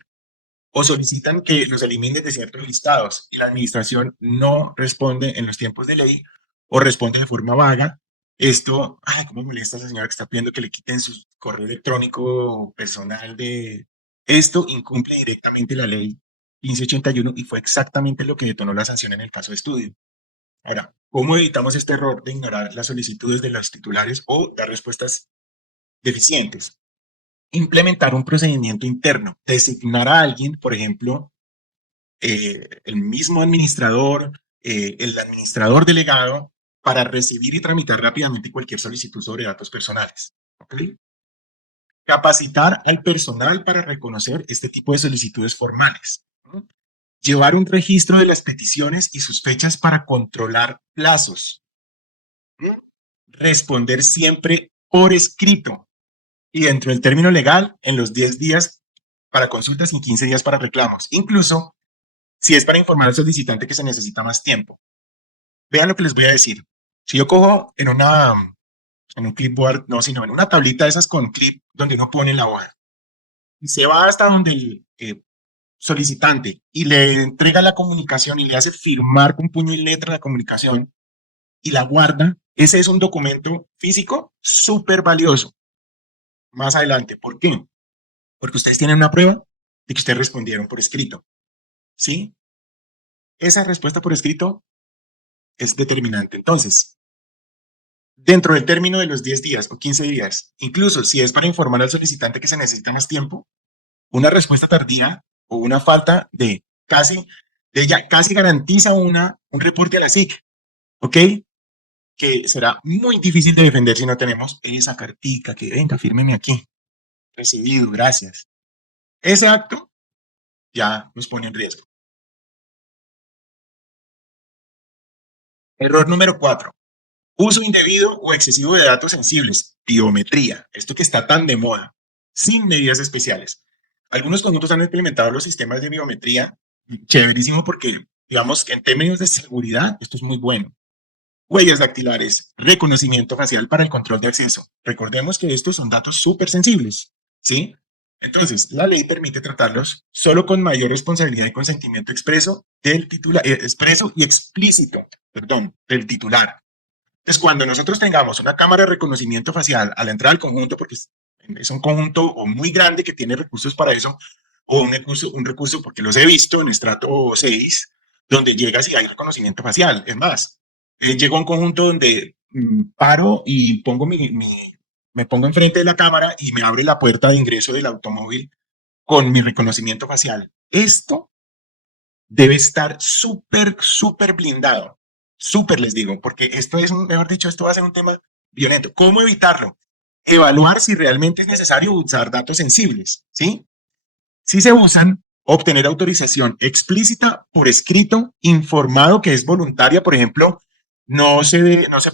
o solicitan que los eliminen de ciertos listados y la administración no responde en los tiempos de ley o responde de forma vaga. Esto, ay, cómo molesta a esa señora que está pidiendo que le quiten su correo electrónico personal de... Esto incumple directamente la ley 1581 y fue exactamente lo que detonó la sanción en el caso de estudio. Ahora, ¿cómo evitamos este error de ignorar las solicitudes de los titulares o dar respuestas deficientes? Implementar un procedimiento interno, designar a alguien, por ejemplo, el mismo administrador, el administrador delegado, para recibir y tramitar rápidamente cualquier solicitud sobre datos personales. ¿Okay? Capacitar al personal para reconocer este tipo de solicitudes formales. ¿No? Llevar un registro de las peticiones y sus fechas para controlar plazos. ¿No? Responder siempre por escrito y dentro del término legal en los 10 días para consultas y 15 días para reclamos. Incluso si es para informar al solicitante que se necesita más tiempo. Vean lo que les voy a decir. Si yo cojo en un clipboard, no, sino en una tablita de esas con clip donde uno pone la hoja, y se va hasta donde el solicitante y le entrega la comunicación y le hace firmar con puño y letra la comunicación y la guarda, ese es un documento físico súper valioso. Más adelante, ¿por qué? Porque ustedes tienen una prueba de que ustedes respondieron por escrito, ¿sí? Esa respuesta por escrito es determinante. Entonces, dentro del término de los 10 días o 15 días, incluso si es para informar al solicitante que se necesita más tiempo, una respuesta tardía o una falta de ella casi garantiza un reporte a la SIC, ¿ok? Que será muy difícil de defender si no tenemos esa cartica que venga, fírmeme aquí. Recibido, gracias. Ese acto ya nos pone en riesgo. Error número 4. Uso indebido o excesivo de datos sensibles, biometría, esto que está tan de moda, sin medidas especiales. Algunos conjuntos han implementado los sistemas de biometría, chéverísimo porque, digamos que en términos de seguridad, esto es muy bueno. Huellas dactilares, reconocimiento facial para el control de acceso. Recordemos que estos son datos súper sensibles, ¿sí? Entonces, la ley permite tratarlos solo con mayor responsabilidad y consentimiento expreso y explícito, perdón, del titular. Entonces, cuando nosotros tengamos una cámara de reconocimiento facial a la entrada del conjunto, porque es un conjunto o muy grande que tiene recursos para eso, o un recurso porque los he visto en estrato 6, donde llegas y hay reconocimiento facial. Es más, llego a un conjunto donde paro y me pongo enfrente de la cámara y me abre la puerta de ingreso del automóvil con mi reconocimiento facial. Esto debe estar súper, súper blindado. Súper les digo, porque esto es, mejor dicho, esto va a ser un tema violento. ¿Cómo evitarlo? Evaluar si realmente es necesario usar datos sensibles, ¿sí? Si se usan, obtener autorización explícita por escrito, informado que es voluntaria, por ejemplo, no se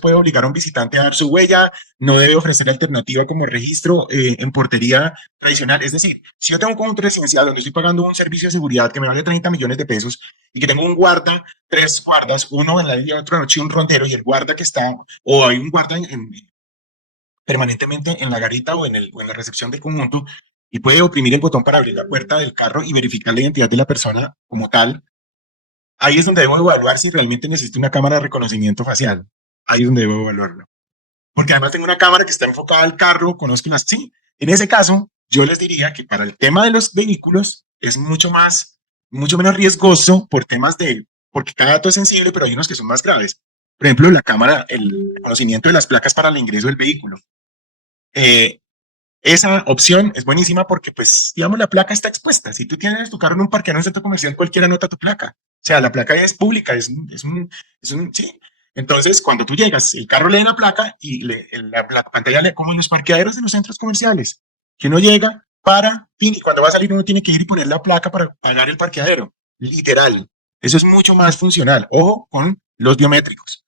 puede obligar a un visitante a dar su huella, no debe ofrecer alternativa como registro en portería tradicional. Es decir, si yo tengo un conjunto residencial donde estoy pagando un servicio de seguridad que me vale 30 millones de pesos y que tengo un guarda, tres guardas, uno en la día, otro en la noche, un rondero, y el guarda que está, o hay un guarda permanentemente en la garita o en la recepción del conjunto y puede oprimir el botón para abrir la puerta del carro y verificar la identidad de la persona como tal. Ahí es donde debo evaluar si realmente necesito una cámara de reconocimiento facial. Ahí es donde debo evaluarlo. Porque además tengo una cámara que está enfocada al carro, conozco las... Sí, en ese caso, yo les diría que para el tema de los vehículos es mucho menos riesgoso por temas de... Porque cada dato es sensible, pero hay unos que son más graves. Por ejemplo, la cámara, el conocimiento de las placas para el ingreso del vehículo. Eh, Esa opción es buenísima porque, pues, digamos, la placa está expuesta. Si tú tienes tu carro en un parque, en un centro comercial, cualquiera nota tu placa. O sea, la placa ya es pública, sí. Entonces, cuando tú llegas, el carro lee la placa y la pantalla lee como en los parqueaderos de los centros comerciales. Que uno llega, para, fin, y cuando va a salir uno tiene que ir y poner la placa para pagar el parqueadero. Literal. Eso es mucho más funcional. Ojo con los biométricos.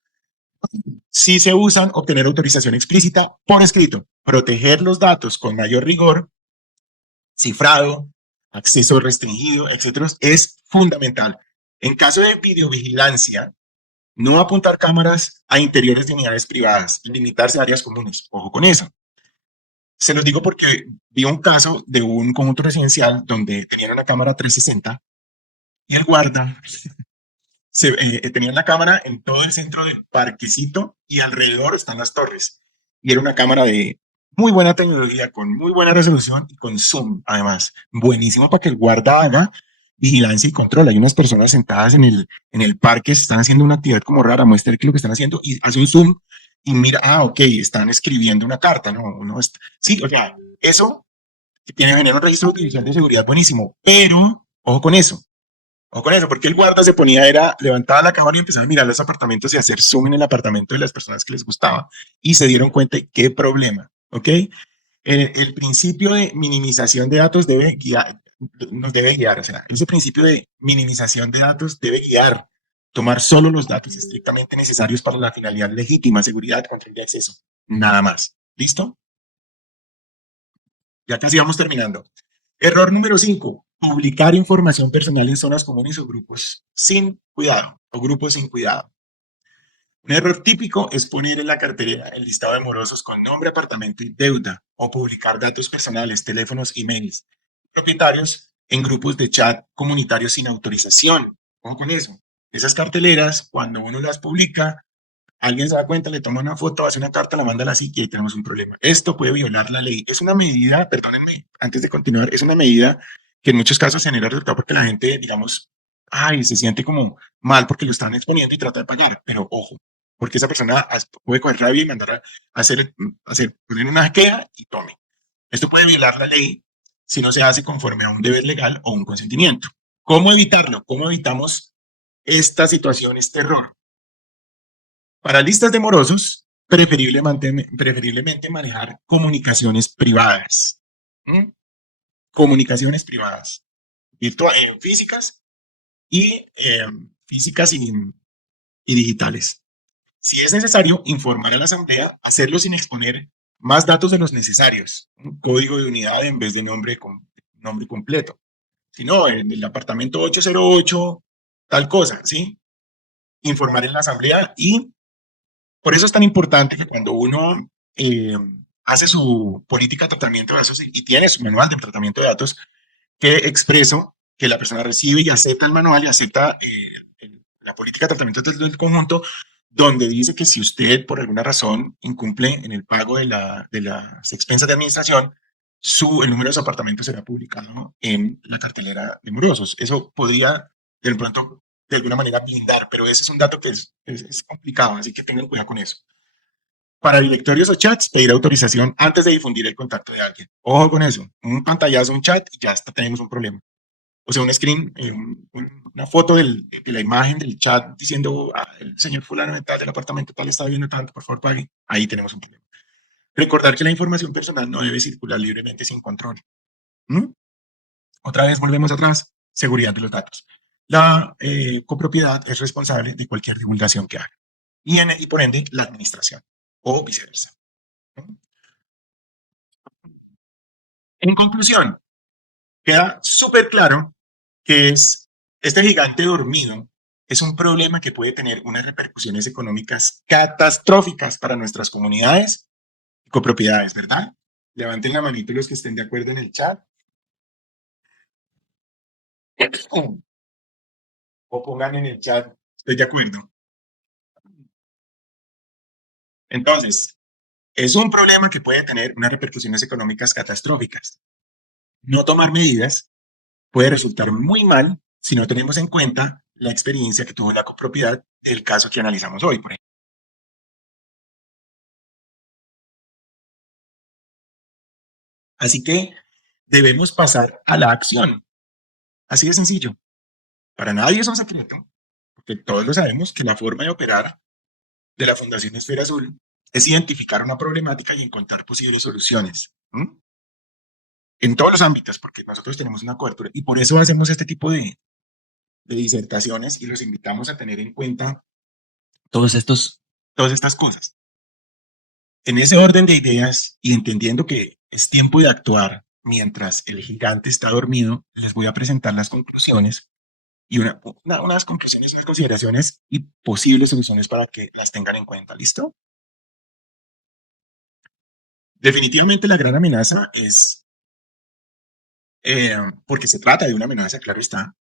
Si se usan, obtener autorización explícita por escrito, proteger los datos con mayor rigor, cifrado, acceso restringido, etcétera, es fundamental. En caso de videovigilancia, no apuntar cámaras a interiores de unidades privadas, limitarse a áreas comunes. Ojo con eso. Se los digo porque vi un caso de un conjunto residencial donde tenían una cámara 360 y el guarda tenían la cámara en todo el centro del parquecito y alrededor están las torres. Y era una cámara de muy buena tecnología, con muy buena resolución y con zoom, además. Buenísimo para que el guarda haga vigilancia y control. Hay unas personas sentadas en el parque, están haciendo una actividad como rara, muestra que lo que están haciendo y hace un zoom y mira, ok, están escribiendo una carta, ¿no? Sí, o sea, eso tiene genera un registro judicial de seguridad buenísimo, pero ojo con eso, o con eso, porque el guarda se ponía, era, levantaba la cámara y empezaba a mirar los apartamentos y hacer zoom en el apartamento de las personas que les gustaba. Y se dieron cuenta de qué problema, ¿ok? El principio de minimización de datos nos debe guiar, o sea, ese principio de minimización de datos debe guiar, tomar solo los datos estrictamente necesarios para la finalidad legítima, seguridad, control de acceso, nada más. ¿Listo? Ya casi vamos terminando. Error número 5. Publicar información personal en zonas comunes o grupos sin cuidado o grupos sin cuidado. Un error típico es poner en la cartera el listado de morosos con nombre, apartamento y deuda o publicar datos personales, teléfonos, emails, propietarios en grupos de chat comunitarios sin autorización. ¿Cómo con eso? Esas carteleras, cuando uno las publica, alguien se da cuenta, le toma una foto, hace una carta, la manda a la psiqui y ahí tenemos un problema. Esto puede violar la ley. Es una medida, perdónenme, antes de continuar, es una medida que en muchos casos genera resultado porque la gente, digamos, ay, se siente como mal porque lo están exponiendo y trata de pagar. Pero ojo, porque esa persona puede coger rabia y mandar a poner una queja y tome. Esto puede violar la ley si no se hace conforme a un deber legal o un consentimiento. ¿Cómo evitarlo? ¿Cómo evitamos esta situación, este error? Para listas de morosos, preferiblemente manejar comunicaciones privadas. ¿Mm? Comunicaciones privadas, físicas y y digitales. Si es necesario, informar a la asamblea, hacerlo sin exponer más datos de los necesarios. Un código de unidad en vez de nombre completo. Si no, en el apartamento 808, tal cosa, ¿sí? Informar en la asamblea y por eso es tan importante que cuando uno eh, hace su política de tratamiento de datos y tiene su manual de tratamiento de datos, que expreso que la persona recibe y acepta el manual y acepta la política de tratamiento de datos del conjunto, donde dice que si usted por alguna razón incumple en el pago de las expensas de administración, el número de su apartamento será publicado en la cartelera de morosos. Eso podría de pronto de alguna manera blindar, pero ese es un dato que es complicado, así que tengan cuidado con eso. Para directorios o chats, pedir autorización antes de difundir el contacto de alguien. Ojo con eso. Un pantallazo, un chat y ya está, tenemos un problema. O sea, un screen, una foto de la imagen del chat diciendo, el señor fulano de tal del apartamento tal está viendo tanto, por favor pague. Ahí tenemos un problema. Recordar que la información personal no debe circular libremente sin control. ¿Mm? Otra vez volvemos atrás, seguridad de los datos. La copropiedad es responsable de cualquier divulgación que haga y por ende la administración o viceversa. ¿No? En conclusión, queda súper claro que este gigante dormido es un problema que puede tener unas repercusiones económicas catastróficas para nuestras comunidades y copropiedades, ¿verdad? Levanten la manito los que estén de acuerdo en el chat o pongan en el chat, estoy de acuerdo. Entonces, es un problema que puede tener unas repercusiones económicas catastróficas. No tomar medidas puede resultar muy mal si no tenemos en cuenta la experiencia que tuvo la copropiedad, el caso que analizamos hoy, por ejemplo. Así que debemos pasar a la acción. Así de sencillo. Para nadie es un secreto, porque todos lo sabemos, que la forma de operar de la Fundación Esfera Azul es identificar una problemática y encontrar posibles soluciones. ¿Mm? En todos los ámbitos, porque nosotros tenemos una cobertura y por eso hacemos este tipo de disertaciones y los invitamos a tener en cuenta todos todas estas cosas. En ese orden de ideas y entendiendo que es tiempo de actuar mientras el gigante está dormido, les voy a presentar las conclusiones y unas conclusiones, unas consideraciones y posibles soluciones para que las tengan en cuenta. ¿Listo? Definitivamente la gran amenaza es, porque se trata de una amenaza, claro está,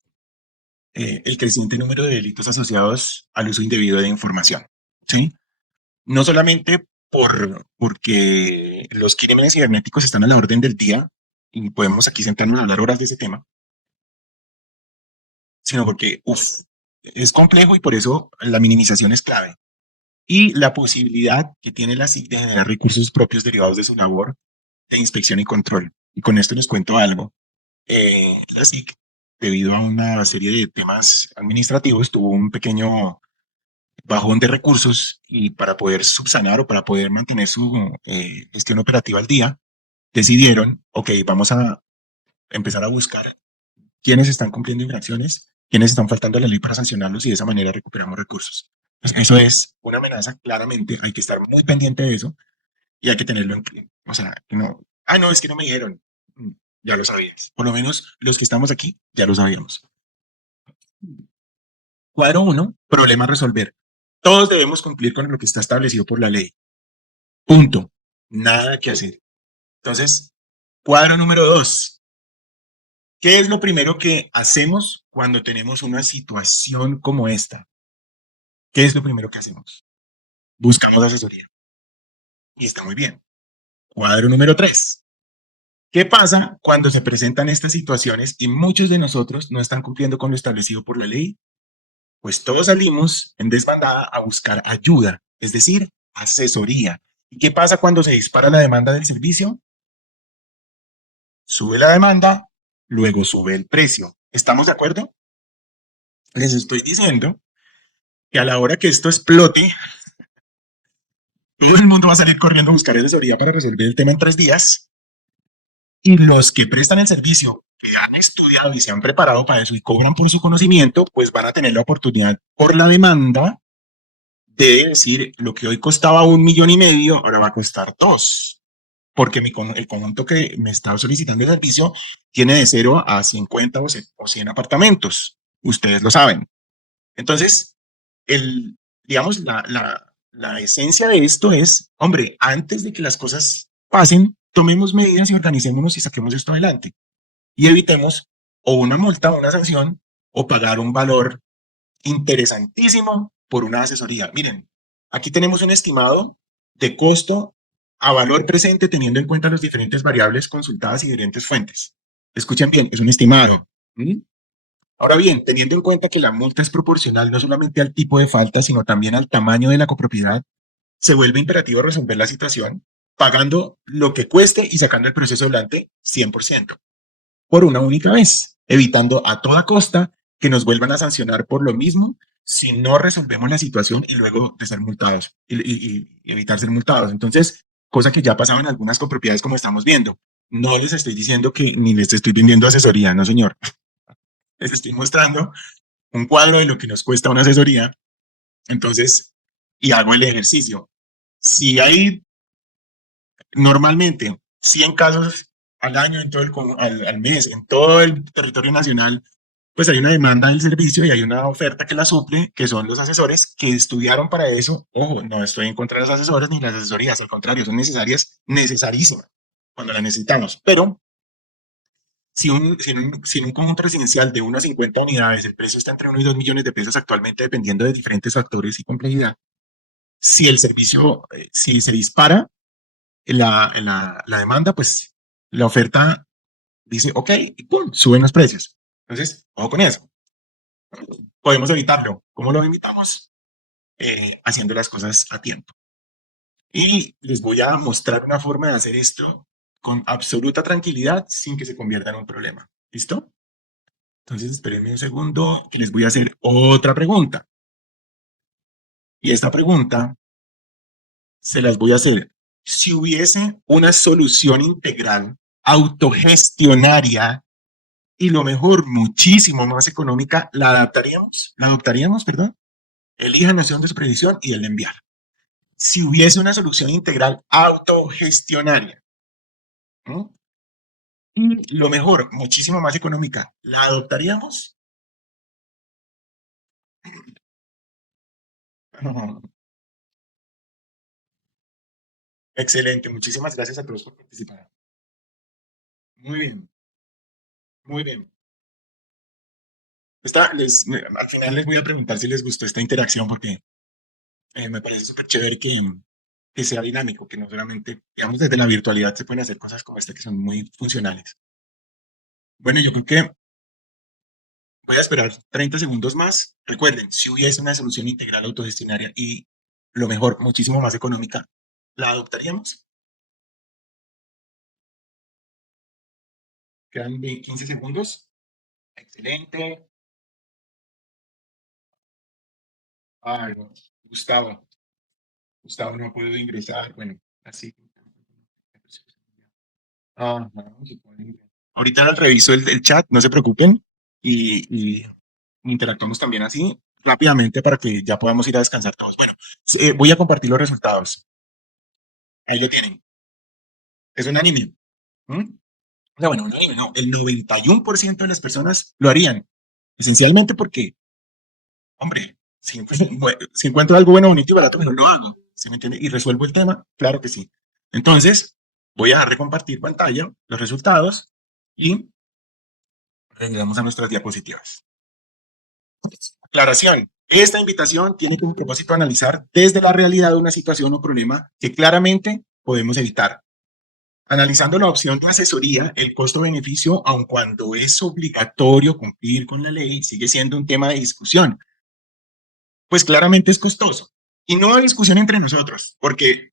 el creciente número de delitos asociados al uso indebido de información. ¿Sí? No solamente porque los crímenes cibernéticos están a la orden del día y podemos aquí sentarnos a hablar horas de ese tema, sino porque es complejo y por eso la minimización es clave. Y la posibilidad que tiene la SIC de generar recursos propios derivados de su labor de inspección y control. Y con esto les cuento algo. La SIC, debido a una serie de temas administrativos, tuvo un pequeño bajón de recursos y para poder subsanar o para poder mantener su gestión operativa al día, decidieron, ok, vamos a empezar a buscar quiénes están cumpliendo infracciones, quiénes están faltando a la ley para sancionarlos y de esa manera recuperamos recursos. Pues eso es una amenaza, claramente, hay que estar muy pendiente de eso y hay que tenerlo en cuenta. O sea, no, no, es que no me dijeron. Ya lo sabías. Por lo menos los que estamos aquí ya lo sabíamos. Cuadro 1, problema a resolver. Todos debemos cumplir con lo que está establecido por la ley. Punto. Nada que hacer. Entonces, cuadro número 2. ¿Qué es lo primero que hacemos cuando tenemos una situación como esta? ¿Qué es lo primero que hacemos? Buscamos asesoría. Y está muy bien. Cuadro número 3. ¿Qué pasa cuando se presentan estas situaciones y muchos de nosotros no están cumpliendo con lo establecido por la ley? Pues todos salimos en desbandada a buscar ayuda, es decir, asesoría. ¿Y qué pasa cuando se dispara la demanda del servicio? Sube la demanda, luego sube el precio. ¿Estamos de acuerdo? Les estoy diciendo que a la hora que esto explote, todo el mundo va a salir corriendo a buscar asesoría para resolver el tema en 3 días. Y los que prestan el servicio, que han estudiado y se han preparado para eso y cobran por su conocimiento, pues van a tener la oportunidad por la demanda de decir lo que hoy costaba 1,5 millones, ahora va a costar 2. Porque el conjunto que me está solicitando el servicio tiene de 0 a 50 o 100 apartamentos. Ustedes lo saben. Entonces, digamos, la esencia de esto es, hombre, antes de que las cosas pasen, tomemos medidas y organicémonos y saquemos esto adelante. Y evitemos o una multa o una sanción o pagar un valor interesantísimo por una asesoría. Miren, aquí tenemos un estimado de costo a valor presente teniendo en cuenta las diferentes variables consultadas y diferentes fuentes. Escuchen bien, es un estimado. ¿Mm? Ahora bien, teniendo en cuenta que la multa es proporcional no solamente al tipo de falta, sino también al tamaño de la copropiedad, se vuelve imperativo resolver la situación pagando lo que cueste y sacando el proceso adelante 100% por una única vez. evitando a toda costa que nos vuelvan a sancionar por lo mismo si no resolvemos la situación y luego de ser multados y evitar ser multados. Entonces, cosa que ya pasaba en algunas copropiedades como estamos viendo. No les estoy diciendo que ni les estoy vendiendo asesoría, no señor. Les estoy mostrando un cuadro de lo que nos cuesta una asesoría. Entonces, y hago el ejercicio. Si hay normalmente 100 casos al año, en todo al mes, en todo el territorio nacional, pues hay una demanda del servicio y hay una oferta que la suple, que son los asesores que estudiaron para eso. Ojo, no estoy en contra de los asesores ni las asesorías, al contrario, son necesarias, necesarísimas cuando las necesitamos. Pero si en un conjunto residencial de unas 50 unidades el precio está entre 1 y 2 millones de pesos actualmente, dependiendo de diferentes factores y complejidad, si el servicio, si se dispara la demanda, pues la oferta dice, ok, y pum, suben los precios. Entonces, ojo con eso. Podemos evitarlo. ¿Cómo lo evitamos? Haciendo las cosas a tiempo. Y les voy a mostrar una forma de hacer esto con absoluta tranquilidad sin que se convierta en un problema. ¿Listo? Entonces, espérenme un segundo que les voy a hacer otra pregunta. Y esta pregunta se las voy a hacer. Si hubiese una solución integral, autogestionaria y lo mejor, muchísimo más económica, ¿la adaptaríamos? ¿La adoptaríamos, perdón? Elija noción de supervisión y el enviar. Si hubiese una solución integral autogestionaria, ¿no? Y lo mejor, muchísimo más económica, ¿la adoptaríamos? Excelente, muchísimas gracias a todos por participar. Muy bien, muy bien. Al final les voy a preguntar si les gustó esta interacción porque me parece súper chévere que sea dinámico, que no solamente, digamos, desde la virtualidad se pueden hacer cosas como esta que son muy funcionales. Bueno, yo creo que voy a esperar 30 segundos más. Recuerden, si hubiese una solución integral autogestionaria y lo mejor, muchísimo más económica, ¿la adoptaríamos? Quedan 15 segundos. Excelente. Ay, no. Gustavo. Gustavo no ha podido ingresar. Bueno, así. Ajá, se puede ingresar. Ahorita reviso el chat, no se preocupen. Y interactuamos también así rápidamente para que ya podamos ir a descansar todos. Bueno, voy a compartir los resultados. Ahí lo tienen. Es unánime. ¿Mm? O sea, bueno, unánime, no. El 91% de las personas lo harían. Esencialmente porque, hombre, si encuentro algo bueno, bonito y barato, mejor lo hago. ¿Sí me entiende? Y resuelvo el tema, claro que sí. Entonces, voy a dar de compartir pantalla, los resultados y regresamos a nuestras diapositivas. Aclaración. Esta invitación tiene como propósito analizar desde la realidad una situación o problema que claramente podemos evitar. Analizando la opción de asesoría, el costo-beneficio, aun cuando es obligatorio cumplir con la ley, sigue siendo un tema de discusión. Pues claramente es costoso. Y no hay discusión entre nosotros, porque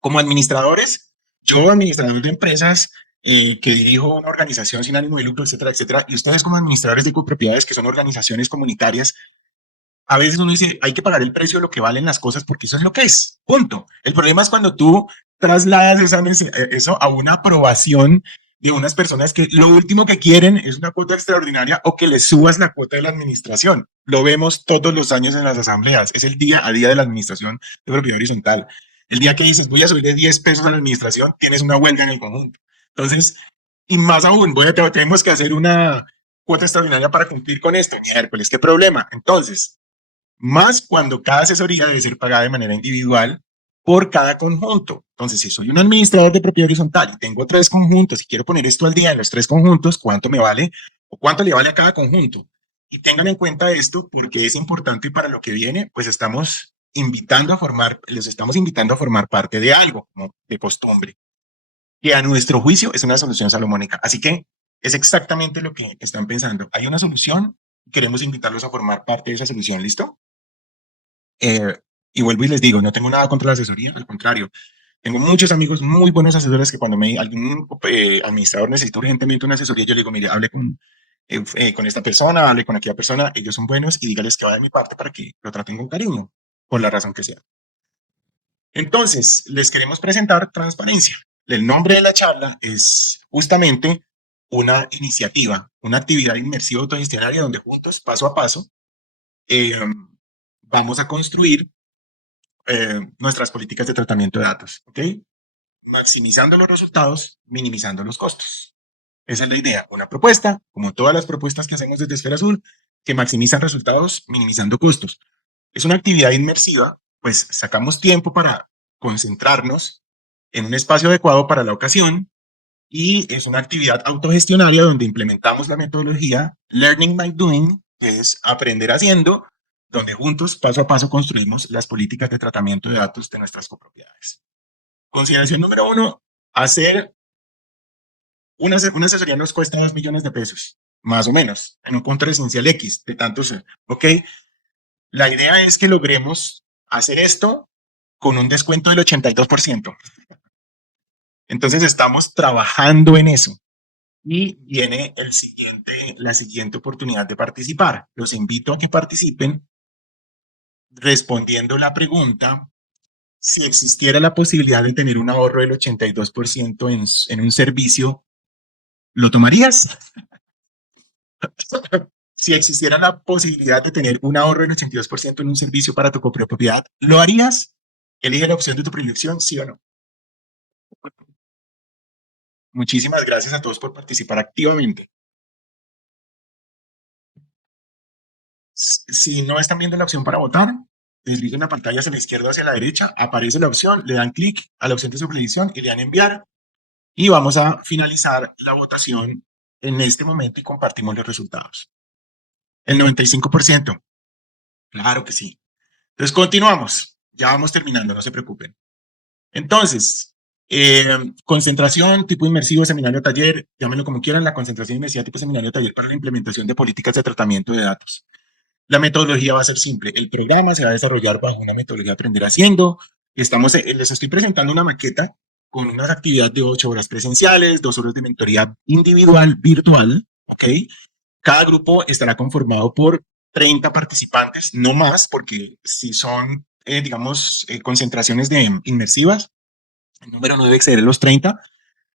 como administradores, yo administrador de empresas, que dirijo una organización sin ánimo de lucro, etcétera, etcétera, y ustedes como administradores de copropiedades, que son organizaciones comunitarias, a veces uno dice, hay que pagar el precio de lo que valen las cosas porque eso es lo que es, punto. El problema es cuando tú trasladas eso a una aprobación de unas personas que lo último que quieren es una cuota extraordinaria o que les subas la cuota de la administración. Lo vemos todos los años en las asambleas. Es el día a día de la administración de propiedad horizontal. El día que dices, voy a subir de 10 pesos a la administración, tienes una huelga en el conjunto. Entonces, y más aún, tenemos que hacer una cuota extraordinaria para cumplir con esto. Miércoles, ¿qué problema? Entonces, más cuando cada asesoría debe ser pagada de manera individual por cada conjunto. Entonces, si soy un administrador de propiedad horizontal y tengo 3 conjuntos y quiero poner esto al día en los 3 conjuntos, ¿cuánto me vale o cuánto le vale a cada conjunto? Y tengan en cuenta esto porque es importante y para lo que viene, pues los estamos invitando a formar parte de algo, ¿no? De costumbre, que a nuestro juicio es una solución salomónica. Así que es exactamente lo que están pensando. Hay una solución, queremos invitarlos a formar parte de esa solución, ¿listo? Y vuelvo y les digo, no tengo nada contra la asesoría, al contrario, tengo muchos amigos muy buenos asesores que cuando algún administrador necesita urgentemente una asesoría, yo le digo, mire, hable con esta persona, hable con aquella persona, ellos son buenos y dígales que va de mi parte para que lo traten con cariño, por la razón que sea. Entonces, les queremos presentar transparencia. El nombre de la charla es justamente una iniciativa, una actividad inmersiva autogestionaria donde juntos, paso a paso, eh, vamos a construir nuestras políticas de tratamiento de datos, ¿ok? Maximizando los resultados, minimizando los costos. Esa es la idea, una propuesta, como todas las propuestas que hacemos desde Esfera Azul, que maximizan resultados minimizando costos. Es una actividad inmersiva, pues sacamos tiempo para concentrarnos en un espacio adecuado para la ocasión y es una actividad autogestionaria donde implementamos la metodología Learning by Doing, que es aprender haciendo, donde juntos, paso a paso, construimos las políticas de tratamiento de datos de nuestras copropiedades. Consideración número uno, hacer una asesoría nos cuesta 2 millones de pesos, más o menos, en un punto residencial X, de tantos, ¿ok? La idea es que logremos hacer esto con un descuento del 82%. Entonces estamos trabajando en eso. Y viene la siguiente oportunidad de participar. Los invito a que participen respondiendo la pregunta, si existiera la posibilidad de tener un ahorro del 82% en un servicio, ¿lo tomarías? Si existiera la posibilidad de tener un ahorro del 82% en un servicio para tu copropiedad, ¿lo harías? Elige la opción de tu predilección, sí o no. Muchísimas gracias a todos por participar activamente. Si no están viendo la opción para votar, deslicen la pantalla hacia la izquierda o hacia la derecha, aparece la opción, le dan clic a la opción de su predicción y le dan enviar y vamos a finalizar la votación en este momento y compartimos los resultados. El 95%, claro que sí. Entonces continuamos, ya vamos terminando, no se preocupen. Entonces, concentración, tipo inmersivo, seminario, taller, llámenlo como quieran, la concentración inmersiva tipo seminario, taller para la implementación de políticas de tratamiento de datos. La metodología va a ser simple. El programa se va a desarrollar bajo una metodología de aprender haciendo. Les estoy presentando una maqueta con una actividad de 8 horas presenciales, 2 horas de mentoría individual, virtual, ¿ok? Cada grupo estará conformado por 30 participantes, no más, porque si son, digamos, concentraciones de inmersivas, el número no debe exceder los 30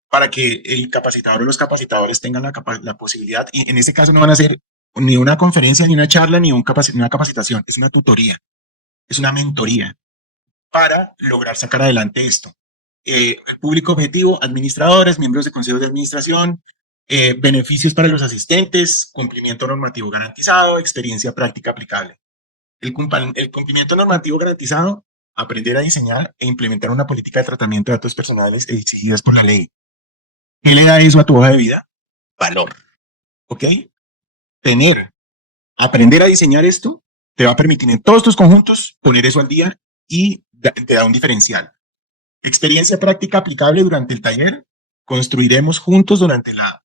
para que el capacitador o los capacitadores tengan la posibilidad, y en este caso no van a ser ni una conferencia, ni una charla, ni una capacitación, es una tutoría, es una mentoría para lograr sacar adelante esto. Público objetivo, administradores, miembros de consejos de administración, beneficios para los asistentes, cumplimiento normativo garantizado, experiencia práctica aplicable. El cumplimiento normativo garantizado, aprender a diseñar e implementar una política de tratamiento de datos personales exigidas por la ley. ¿Qué le da eso a tu hoja de vida? Valor, ¿ok? Aprender a diseñar esto te va a permitir en todos tus conjuntos poner eso al día y te da un diferencial. Experiencia práctica aplicable durante el taller. Construiremos juntos durante la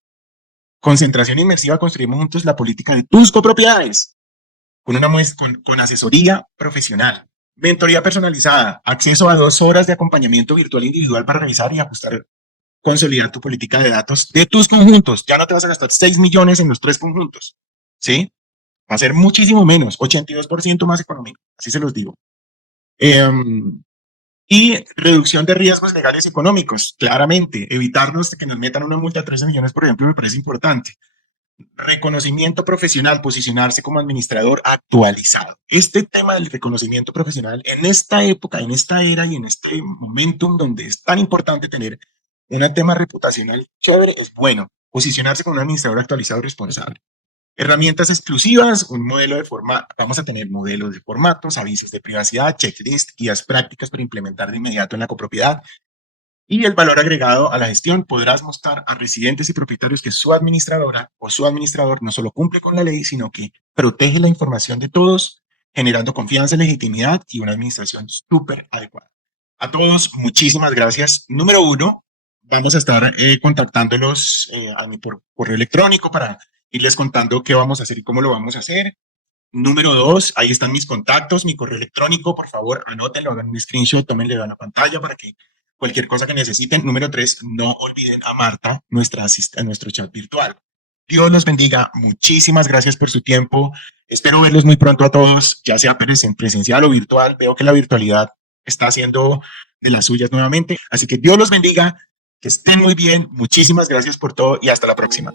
concentración inmersiva, construiremos juntos la política de tus copropiedades con asesoría profesional, mentoría personalizada, acceso a 2 horas de acompañamiento virtual individual para revisar y ajustar, consolidar tu política de datos de tus conjuntos. Ya no te vas a gastar 6 millones en los 3 conjuntos, ¿sí? Va a ser muchísimo menos, 82% más económico, así se los digo. Y reducción de riesgos legales y económicos, claramente, evitarnos que nos metan una multa de 13 millones, por ejemplo, me parece importante. Reconocimiento profesional, posicionarse como administrador actualizado. Este tema del reconocimiento profesional en esta época, en esta era y en este momentum donde es tan importante tener un tema reputacional chévere, es bueno. Posicionarse como un administrador actualizado y responsable. Herramientas exclusivas, un modelo de forma, vamos a tener modelos de formatos, avisos de privacidad, checklist, guías prácticas para implementar de inmediato en la copropiedad. Y el valor agregado a la gestión, podrás mostrar a residentes y propietarios que su administradora o su administrador no solo cumple con la ley, sino que protege la información de todos, generando confianza, legitimidad y una administración súper adecuada. A todos, muchísimas gracias. Número uno, vamos a estar contactándolos a mí por correo electrónico para irles contando qué vamos a hacer y cómo lo vamos a hacer. Número dos, ahí están mis contactos, mi correo electrónico, por favor, anótenlo, hagan un screenshot, tómenle a la pantalla para que cualquier cosa que necesiten. Número tres, no olviden a Marta, nuestro chat virtual. Dios los bendiga. Muchísimas gracias por su tiempo. Espero verlos muy pronto a todos, ya sea presencial o virtual. Veo que la virtualidad está haciendo de las suyas nuevamente. Así que Dios los bendiga, que estén muy bien. Muchísimas gracias por todo y hasta la próxima.